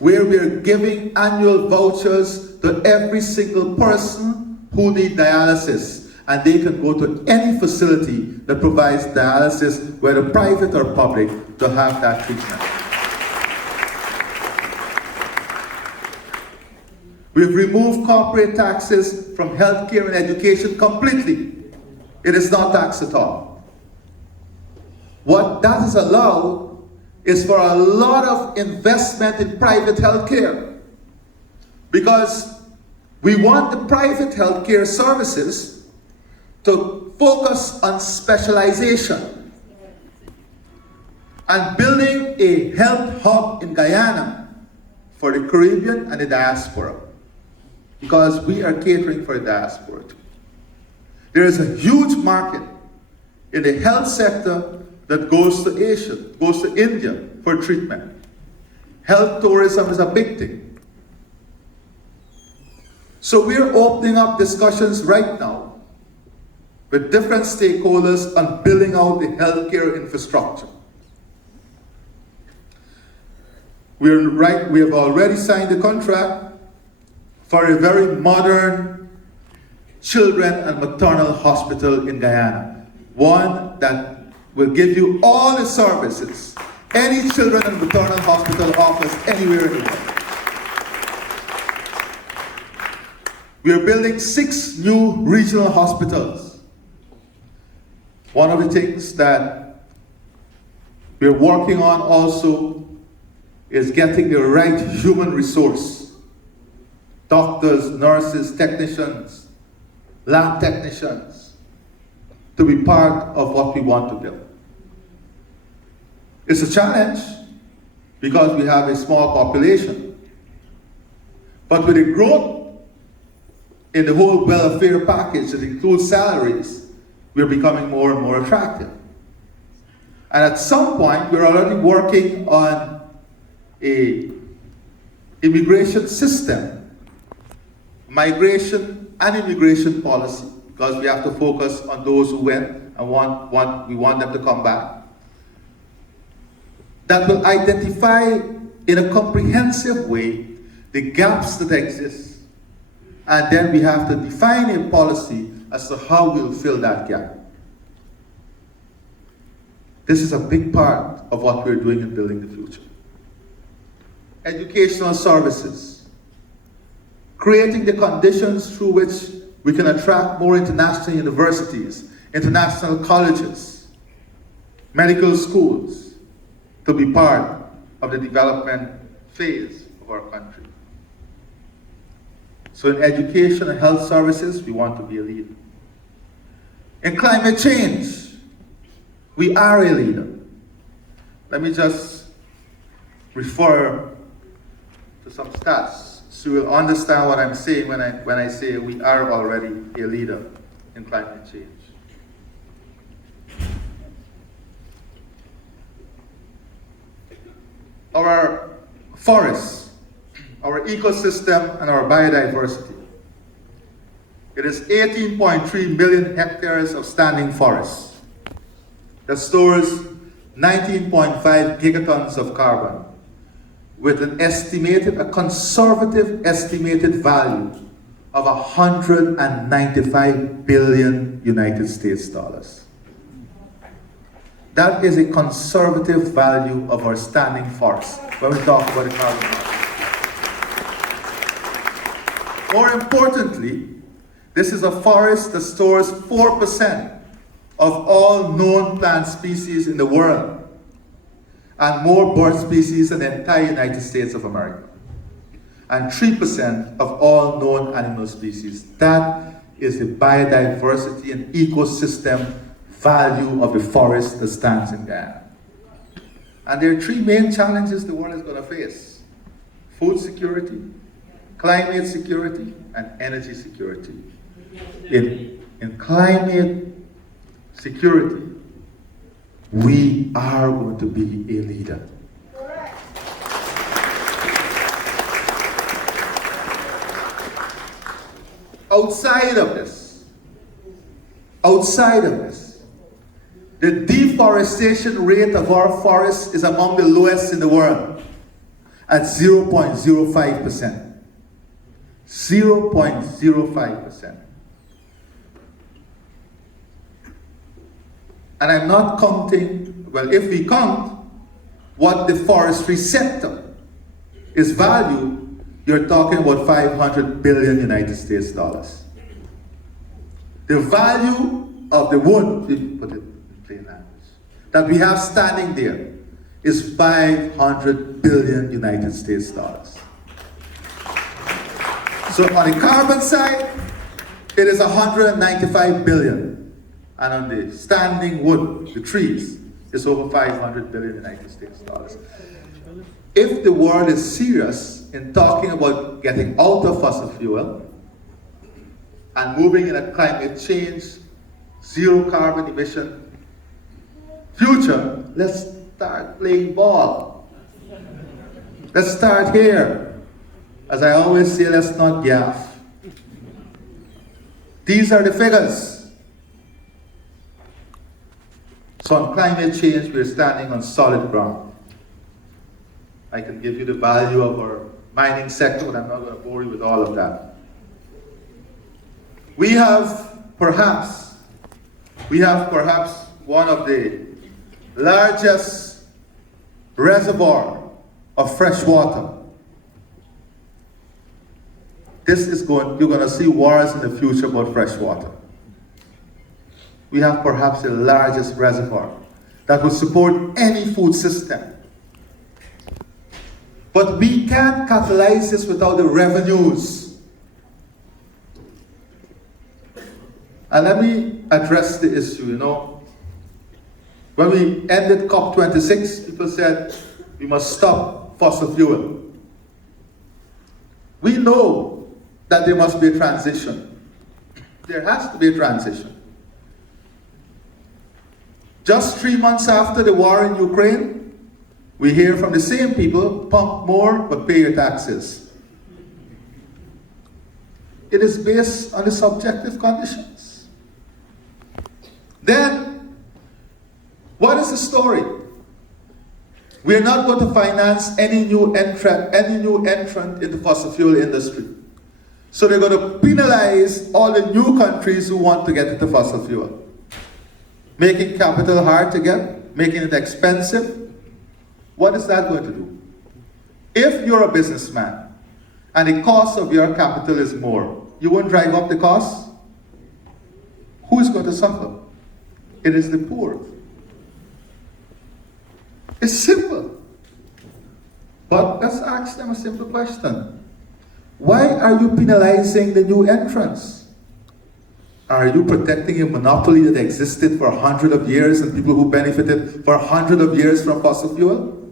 where we are giving annual vouchers to every single person who needs dialysis, and they can go to any facility that provides dialysis, whether private or public, to have that treatment. We've removed corporate taxes from healthcare and education completely. It is not taxed at all. What that has allowed is for a lot of investment in private healthcare, because we want the private healthcare services to focus on specialization and building a health hub in Guyana for the Caribbean and the diaspora, because we are catering for the diaspora too. There is a huge market in the health sector that goes to Asia, goes to India for treatment. Health tourism is a big thing. So we're opening up discussions right now with different stakeholders on building out the healthcare infrastructure. We have already signed a contract for a very modern children and maternal hospital in Guyana. One that will give you all the services any children and maternal hospital offers anywhere in the world. We are building 6 new regional hospitals. One of the things that we're working on also is getting the right human resource. Doctors, nurses, technicians, lab technicians, to be part of what we want to build. It's a challenge because we have a small population. But with the growth in the whole welfare package that includes salaries, we're becoming more and more attractive. And at some point, we're already working on an immigration system, migration and immigration policy, because we have to focus on those who went and we want them to come back. That will identify in a comprehensive way the gaps that exist, and then we have to define a policy as to how we'll fill that gap. This is a big part of what we're doing in building the future. Educational services, creating the conditions through which we can attract more international universities, international colleges, medical schools to be part of the development phase of our country. So in education and health services, we want to be a leader. In climate change, we are a leader. Let me just refer to some stats so you'll understand what I'm saying when I say we are already a leader in climate change. Our forests, our ecosystem, and our biodiversity. It is 18.3 million hectares of standing forests that stores 19.5 gigatons of carbon with a conservative estimated value of 195 billion United States dollars. That is a conservative value of our standing forests when we talk about the carbon market. More importantly, this is a forest that stores 4% of all known plant species in the world, and more bird species than the entire United States of America, and 3% of all known animal species. That is the biodiversity and ecosystem value of the forest that stands in Guyana. And there are three main challenges the world is going to face: food security, climate security, and energy security. In climate security, we are going to be a leader. Outside of this, the deforestation rate of our forests is among the lowest in the world at 0.05%. 0.05%. And I'm not counting, well, if we count what the forestry sector is valued, you're talking about 500 billion United States dollars. The value of the wood, put it in plain language, that we have standing there is 500 billion United States dollars. So on the carbon side, it is 195 billion. And on the standing wood, the trees, it's over 500 billion United States dollars. If the world is serious in talking about getting out of fossil fuel and moving in a climate change, zero carbon emission future, let's start playing ball. Let's start here. As I always say, let's not gaff. These are the figures. So on climate change, we're standing on solid ground. I can give you the value of our mining sector, but I'm not going to bore you with all of that. We have perhaps one of the largest reservoir of fresh water. You're going to see wars in the future about fresh water. We have perhaps the largest reservoir that will support any food system. But we can't catalyze this without the revenues. And let me address the issue, When we ended COP26, people said we must stop fossil fuel. We know that there must be a transition. There has to be a transition. Just 3 months after the war in Ukraine, we hear from the same people, pump more but pay your taxes. It is based on the subjective conditions. Then, what is the story? We are not going to finance any new entrant in the fossil fuel industry. So they're going to penalize all the new countries who want to get into fossil fuel, making capital hard to get, making it expensive, what is that going to do? If you're a businessman and the cost of your capital is more, you won't drive up the cost? Who is going to suffer? It is the poor. It's simple. But let's ask them a simple question. Why are you penalizing the new entrants? Are you protecting a monopoly that existed for 100 of years and people who benefited for 100 of years from fossil fuel?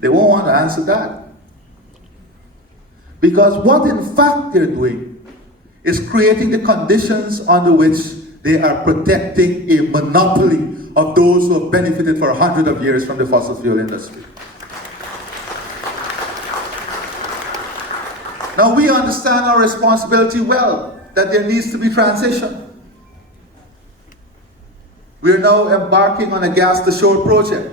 They won't want to answer that. Because what in fact they're doing is creating the conditions under which they are protecting a monopoly of those who have benefited for 100 of years from the fossil fuel industry. Now we understand our responsibility well, that there needs to be transition. We are now embarking on a gas to shore project.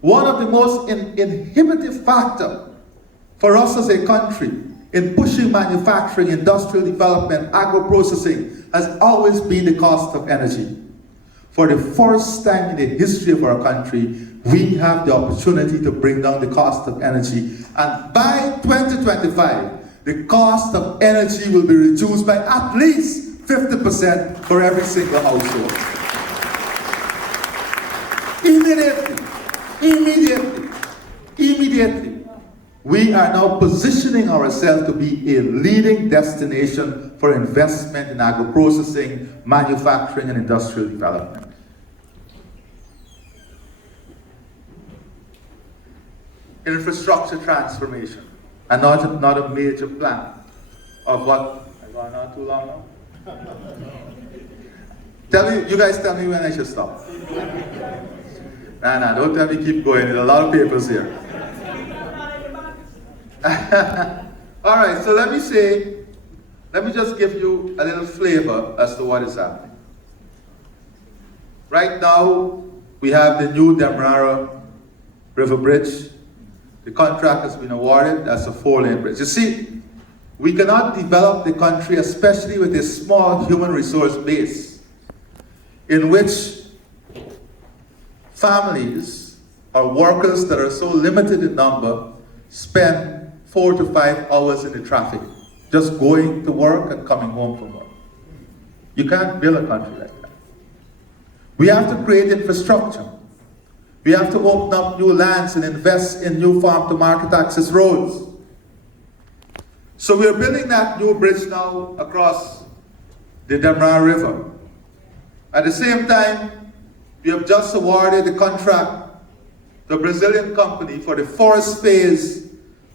One of the most inhibitive factors for us as a country in pushing manufacturing, industrial development, agro-processing has always been the cost of energy. For the first time in the history of our country, we have the opportunity to bring down the cost of energy. And by 2025, the cost of energy will be reduced by at least 50% for every single household. Immediately, we are now positioning ourselves to be a leading destination for investment in agro-processing, manufacturing, and industrial development. Infrastructure transformation, and not a major plan of what, I gone on too long now? You guys tell me when I should stop. Nah, don't tell me keep going, there's a lot of papers here. All right, so let me just give you a little flavor as to what is happening. Right now, we have the new Demerara River Bridge. The contract has been awarded, that's a 4-lane bridge. You see, we cannot develop the country, especially with a small human resource base, in which families or workers that are so limited in number spend 4 to 5 hours in the traffic, just going to work and coming home from work. You can't build a country like that. We have to create infrastructure. We have to open up new lands and invest in new farm-to-market access roads. So we're building that new bridge now across the Demerara River. At the same time, we have just awarded the contract to a Brazilian company for the first phase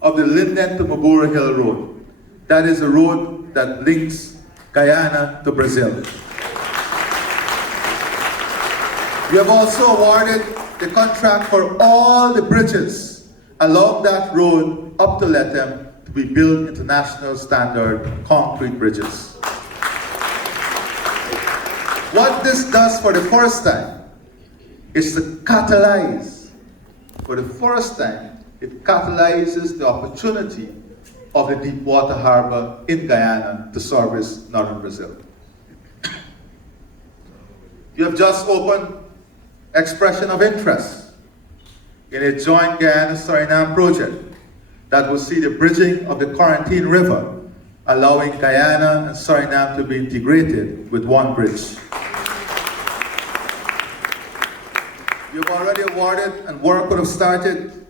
of the Linden to Mabura Hill Road. That is a road that links Guyana to Brazil. We have also awarded the contract for all the bridges along that road up to Lethem to be built international standard concrete bridges. What this does for the first time is to catalyze, for the first time, it catalyzes the opportunity of the deep water harbor in Guyana to service northern Brazil. You have just opened expression of interest in a joint Guyana-Suriname project that will see the bridging of the Quarantine River, allowing Guyana and Suriname to be integrated with one bridge. You've already awarded, and work would have started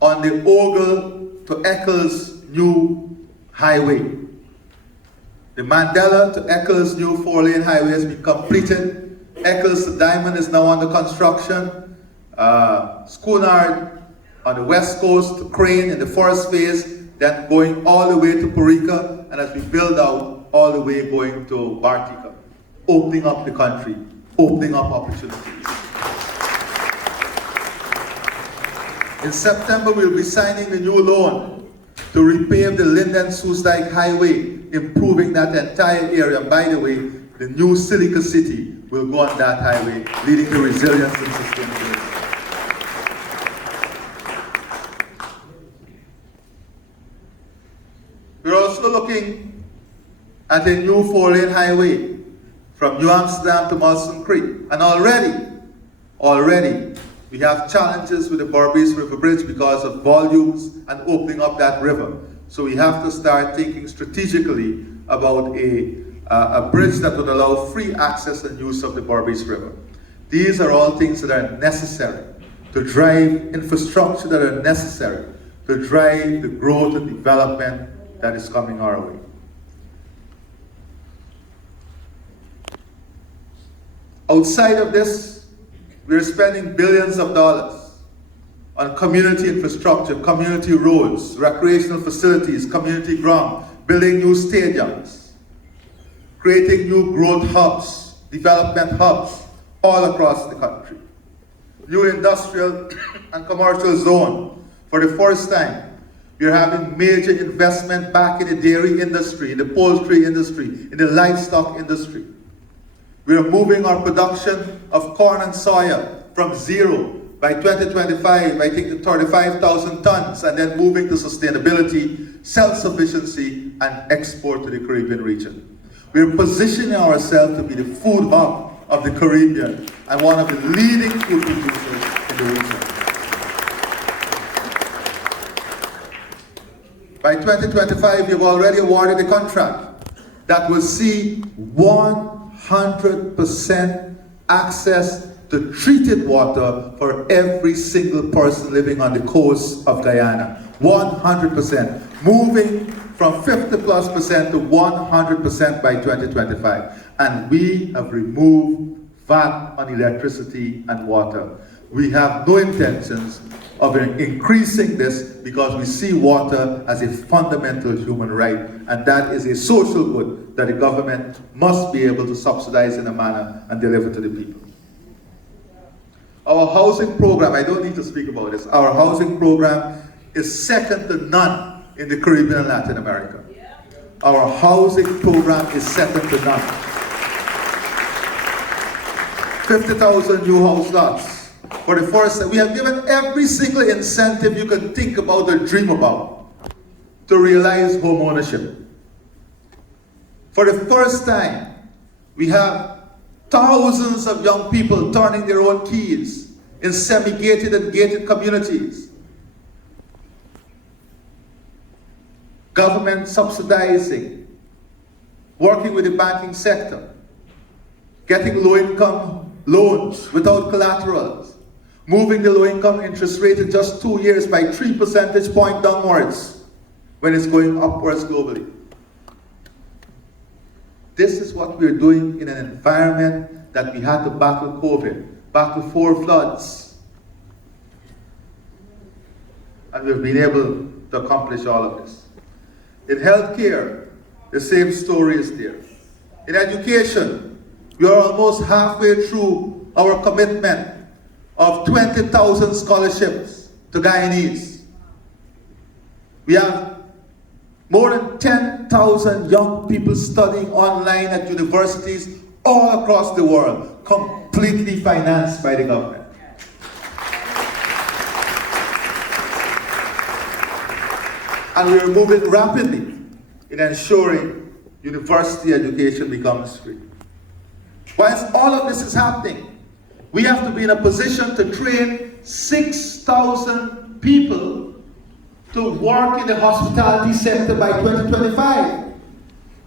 on the Ogle to Eccles new highway. The Mandela to Eccles new 4-lane highway has been completed. Eccles to Diamond is now under construction. Schoonard on the west coast to Crane in the first phase, then going all the way to Purika, and as we build out, all the way going to Bartica, opening up the country, opening up opportunities. In September, we'll be signing the new loan to repave the Linden-Soesdijk Highway, improving that entire area. And by the way, the new Silica City will go on that highway, leading to resilience and sustainability. We're also looking at a new 4-lane highway from New Amsterdam to Molson Creek. And already, Already, we have challenges with the Berbice River Bridge because of volumes and opening up that river. So we have to start thinking strategically about a bridge that would allow free access and use of the Berbice River. These are all things that are necessary to drive infrastructure that are necessary to drive the growth and development that is coming our way. Outside of this, we're spending billions of dollars on community infrastructure, community roads, recreational facilities, community ground, building new stadiums, creating new growth hubs, development hubs all across the country. New industrial and commercial zone. For the first time, we're having major investment back in the dairy industry, in the poultry industry, in the livestock industry. We are moving our production of corn and soya from zero by 2025, I think, to 35,000 tons, and then moving to sustainability, self-sufficiency, and export to the Caribbean region. We are positioning ourselves to be the food hub of the Caribbean and one of the leading food producers in the region. By 2025, we've already awarded a contract that will see 100% access to treated water for every single person living on the coast of Guyana. 100%. Moving from 50+% to 100% by 2025. And we have removed VAT on electricity and water. We have no intentions of increasing this because we see water as a fundamental human right, and that is a social good that the government must be able to subsidize in a manner and deliver to the people. Our housing program, I don't need to speak about this, our housing program is second to none in the Caribbean and Latin America. Our housing program is second to none. 50,000 new house lots. For the first time, we have given every single incentive you can think about or dream about to realize home ownership. For the first time, we have thousands of young people turning their own keys in semi-gated and gated communities. Government subsidizing, working with the banking sector, getting low-income loans without collaterals, moving the low-income interest rate in just 2 years by 3 percentage points downwards when it's going upwards globally. This is what we're doing in an environment that we had to battle COVID, battle 4 floods. And we've been able to accomplish all of this. In healthcare, the same story is there. In education, we are almost halfway through our commitment of 20,000 scholarships to Guyanese. We have more than 10,000 young people studying online at universities all across the world, completely financed by the government. And we are moving rapidly in ensuring university education becomes free. Whilst all of this is happening, we have to be in a position to train 6,000 people to work in the hospitality sector by 2025.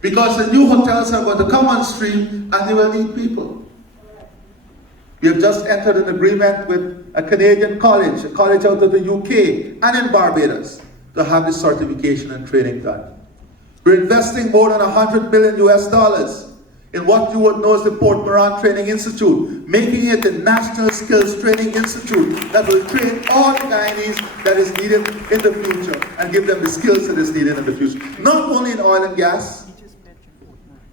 Because the new hotels are going to come on stream and they will need people. We have just entered an agreement with a Canadian college, a college out of the UK and in Barbados, to have this certification and training done. We're investing more than $100 million in what you would know as the Port Moran Training Institute, making it the National Skills Training Institute that will train all the Guyanese that is needed in the future and give them the skills that is needed in the future. Not only in oil and gas.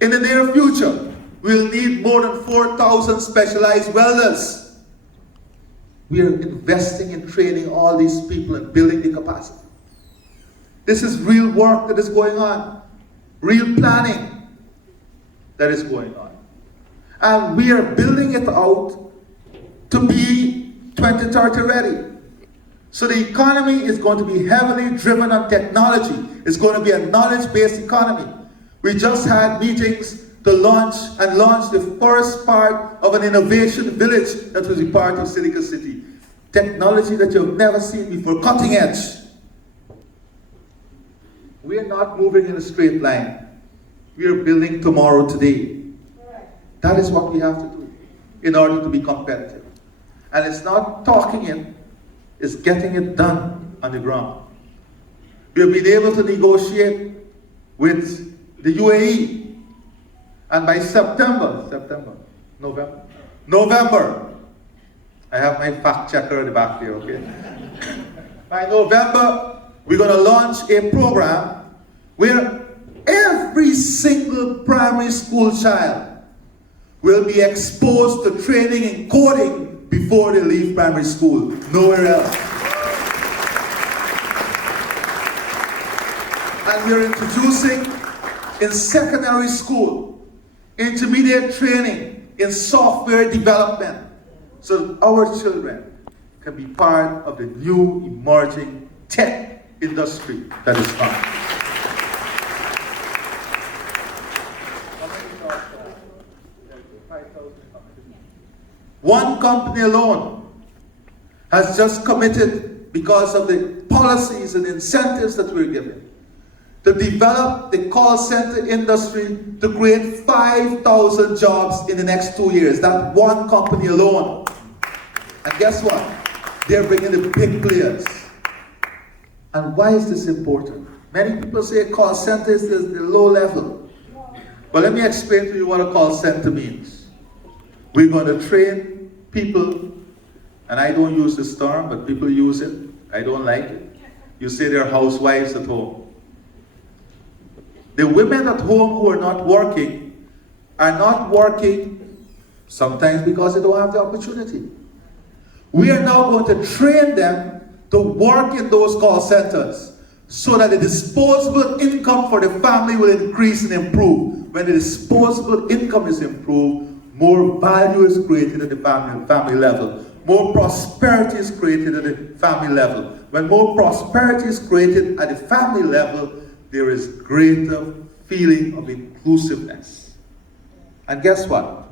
In the near future, we'll need more than 4,000 specialized welders. We are investing in training all these people and building the capacity. This is real work that is going on, real planning that is going on. And we are building it out to be 2030 ready. So the economy is going to be heavily driven on technology. It's going to be a knowledge-based economy. We just had meetings to launch the first part of an innovation village that will be part of Silicon City. Technology that you've never seen before, cutting edge. We are not moving in a straight line. We are building tomorrow today. That is what we have to do in order to be competitive. And it's not talking it, it's getting it done on the ground. We have been able to negotiate with the UAE, and by November, I have my fact checker in the back there, okay? By November, we're going to launch a program where every single primary school child will be exposed to training in coding before they leave primary school, nowhere else. And we're introducing in secondary school, intermediate training in software development, so that our children can be part of the new emerging tech industry that is coming. One company alone has just committed, because of the policies and incentives that we're giving, to develop the call center industry to create 5,000 jobs in the next 2 years. That one company alone. And guess what? They're bringing the big players. And why is this important? Many people say call center is the low level. But let me explain to you what a call center means. We're going to train people, and I don't use this term, but people use it. I don't like it. You say they're housewives at home. The women at home who are not working sometimes because they don't have the opportunity. We are now going to train them to work in those call centers so that the disposable income for the family will increase and improve. When the disposable income is improved, more value is created at the family level. More prosperity is created at the family level. When more prosperity is created at the family level, there is greater feeling of inclusiveness. And guess what?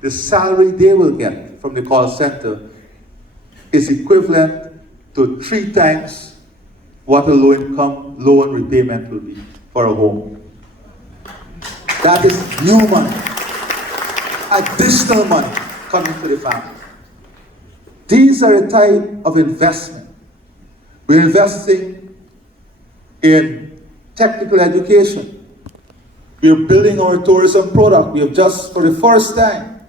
The salary they will get from the call center is equivalent to 3 times what a low-income loan repayment will be for a home. That is new money, additional money coming to the family. These are a type of investment. We're investing in technical education. We're building our tourism product. We have just, for the first time,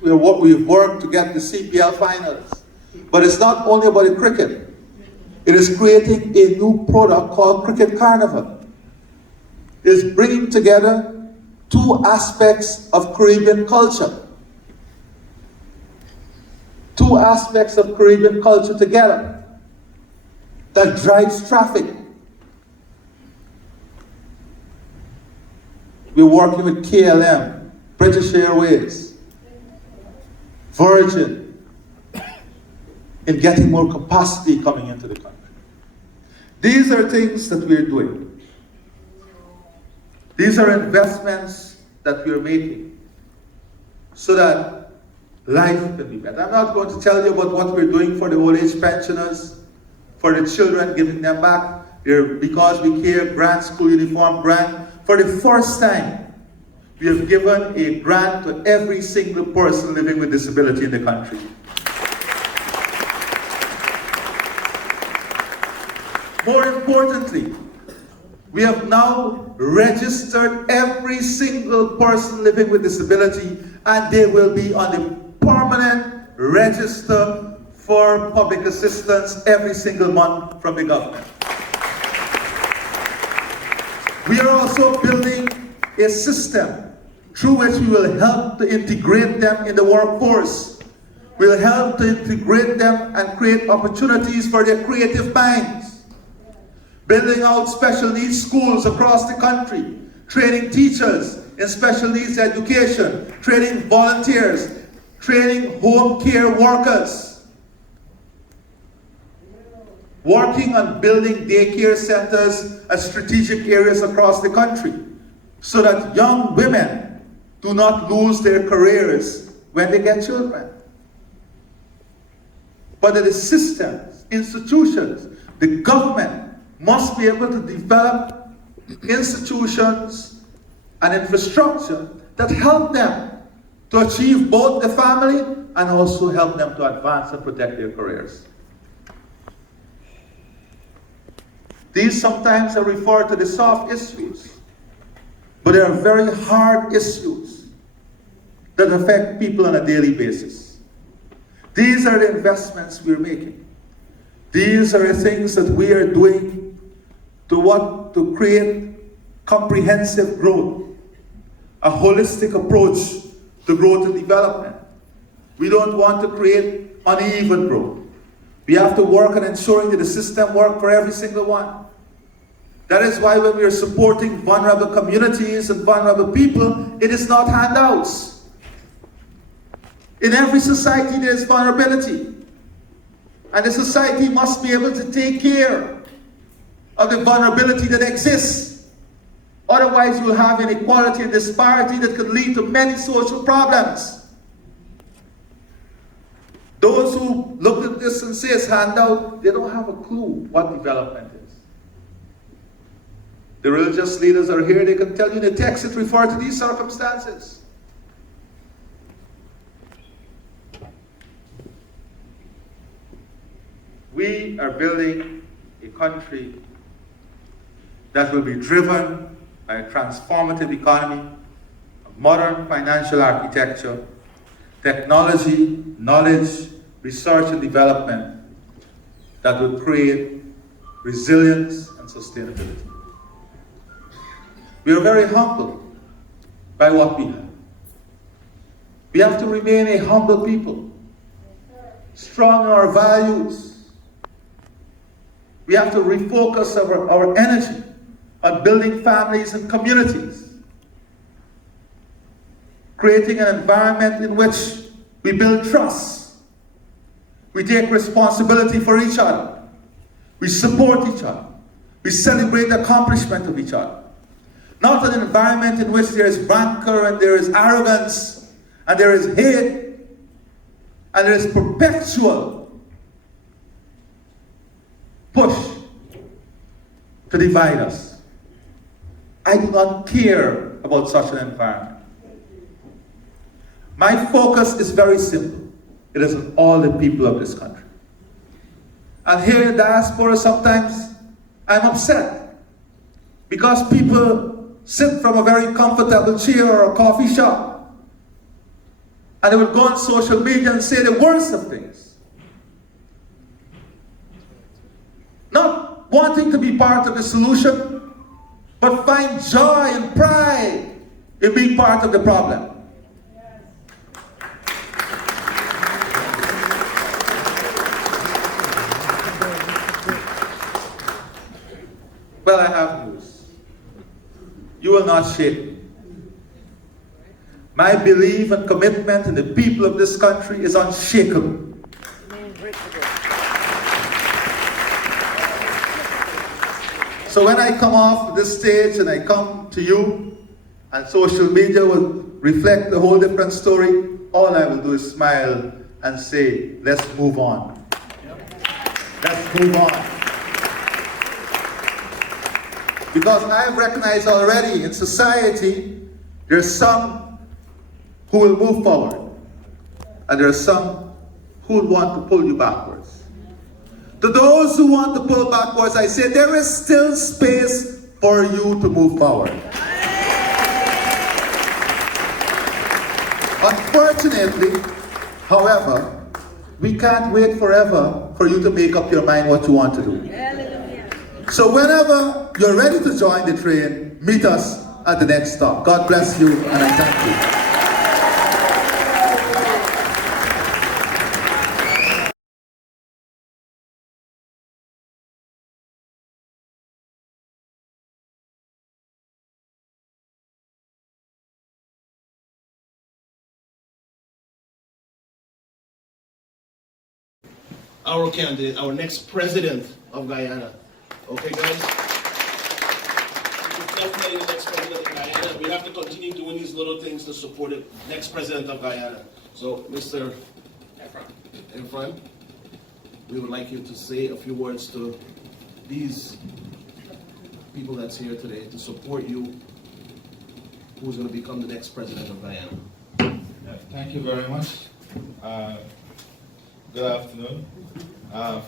we've worked to get the CPL finals. But it's not only about the cricket. It is creating a new product called Cricket Carnival. It's bringing together 2 aspects of Caribbean culture. 2 aspects of Caribbean culture together that drives traffic. We're working with KLM, British Airways, Virgin, in getting more capacity coming into the country. These are things that we're doing. These are investments that we're making so that life can be better. I'm not going to tell you about what we're doing for the old age pensioners, for the children, giving them back their Because We Care grant, school uniform grant. For the first time, we have given a grant to every single person living with disability in the country. More importantly, we have now registered every single person living with disability, and they will be on the permanent register for public assistance every single month from the government. We are also building a system through which we will help to integrate them in the workforce. We'll help to integrate them and create opportunities for their creative minds. Building out special needs schools across the country, training teachers in special needs education, training volunteers, training home care workers, working on building daycare centers at strategic areas across the country. so that young women do not lose their careers when they get children. But that the systems, institutions, the government must be able to develop institutions and infrastructure that help them to achieve both the family and also help them to advance and protect their careers. These sometimes are referred to the soft issues, but they are very hard issues that affect people on a daily basis. These are the investments we're making. These are the things that we are doing to create comprehensive growth, a holistic approach to growth and development. We don't want to create uneven growth. We have to work on ensuring that the system works for every single one. That is why when we are supporting vulnerable communities and vulnerable people, it is not handouts. In every society there is vulnerability. And the society must be able to take care of the vulnerability that exists. Otherwise, you will have inequality and disparity that could lead to many social problems. Those who look at this and say it's handout, they don't have a clue what development is. The religious leaders are here, they can tell you in the text it refers to these circumstances. We are building a country that will be driven by a transformative economy, a modern financial architecture, technology, knowledge, research and development that will create resilience and sustainability. We are very humbled by what we have. We have to remain a humble people, strong in our values. We have to refocus our energy on building families and communities, creating an environment in which we build trust. We take responsibility for each other. We support each other. We celebrate the accomplishment of each other. Not an environment in which there is rancor and there is arrogance and there is hate and there is perpetual push to divide us. I do not care about such an environment. My focus is very simple. It is on all the people of this country. And here in diaspora, sometimes I'm upset because people sit from a very comfortable chair or a coffee shop and they will go on social media and say the worst of things. Not wanting to be part of the solution, but find joy and pride in being part of the problem. Well, I have news. You will not shake me. My belief and commitment in the people of this country is unshakable. So when I come off this stage and I come to you, and social media will reflect a whole different story, all I will do is smile and say, let's move on. Let's move on. Because I've recognized already in society, there's some who will move forward, and there are some who will want to pull you backwards. To those who want to pull backwards, I say there is still space for you to move forward. Unfortunately, however, we can't wait forever for you to make up your mind what you want to do. So whenever you're ready to join the train, meet us at the next stop. God bless you, and I thank you. Our candidate, our next president of Guyana. Okay, guys? He's definitely the next president of Guyana. Guyana, we have to continue doing these little things to support the next President of Guyana. So, Mr. Irfan, we would like you to say a few words to these people that's here today to support you, who's going to become the next President of Guyana. Thank you very much. Good afternoon.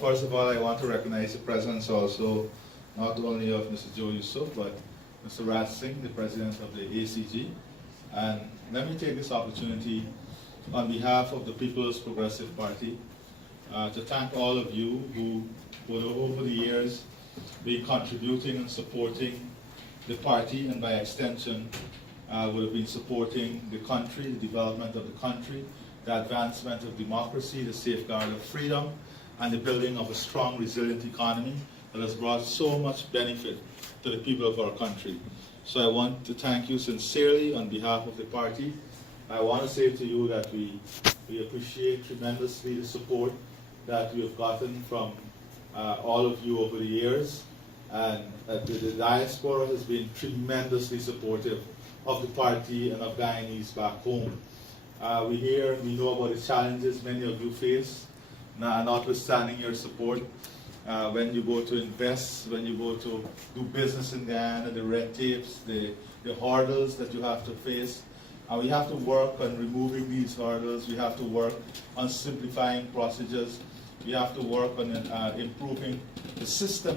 First of all, I want to recognize the presence also not only of Mr. Joe Yusuf, but Mr. Rat Singh, the President of the ACG. And let me take this opportunity on behalf of the People's Progressive Party to thank all of you who would over the years be contributing and supporting the party, and by extension would have been supporting the country, the development of the country, the advancement of democracy, the safeguard of freedom, and the building of a strong, resilient economy that has brought so much benefit to the people of our country. So I want to thank you sincerely on behalf of the party. I want to say to you that we appreciate tremendously the support that we have gotten from all of you over the years, and the diaspora has been tremendously supportive of the party and of Guyanese back home. We hear, we know about the challenges many of you face, notwithstanding your support. When you go to invest, when you go to do business in Guyana, the red tapes, the hurdles that you have to face. We have to work on removing these hurdles. We have to work on simplifying procedures. We have to work on improving the system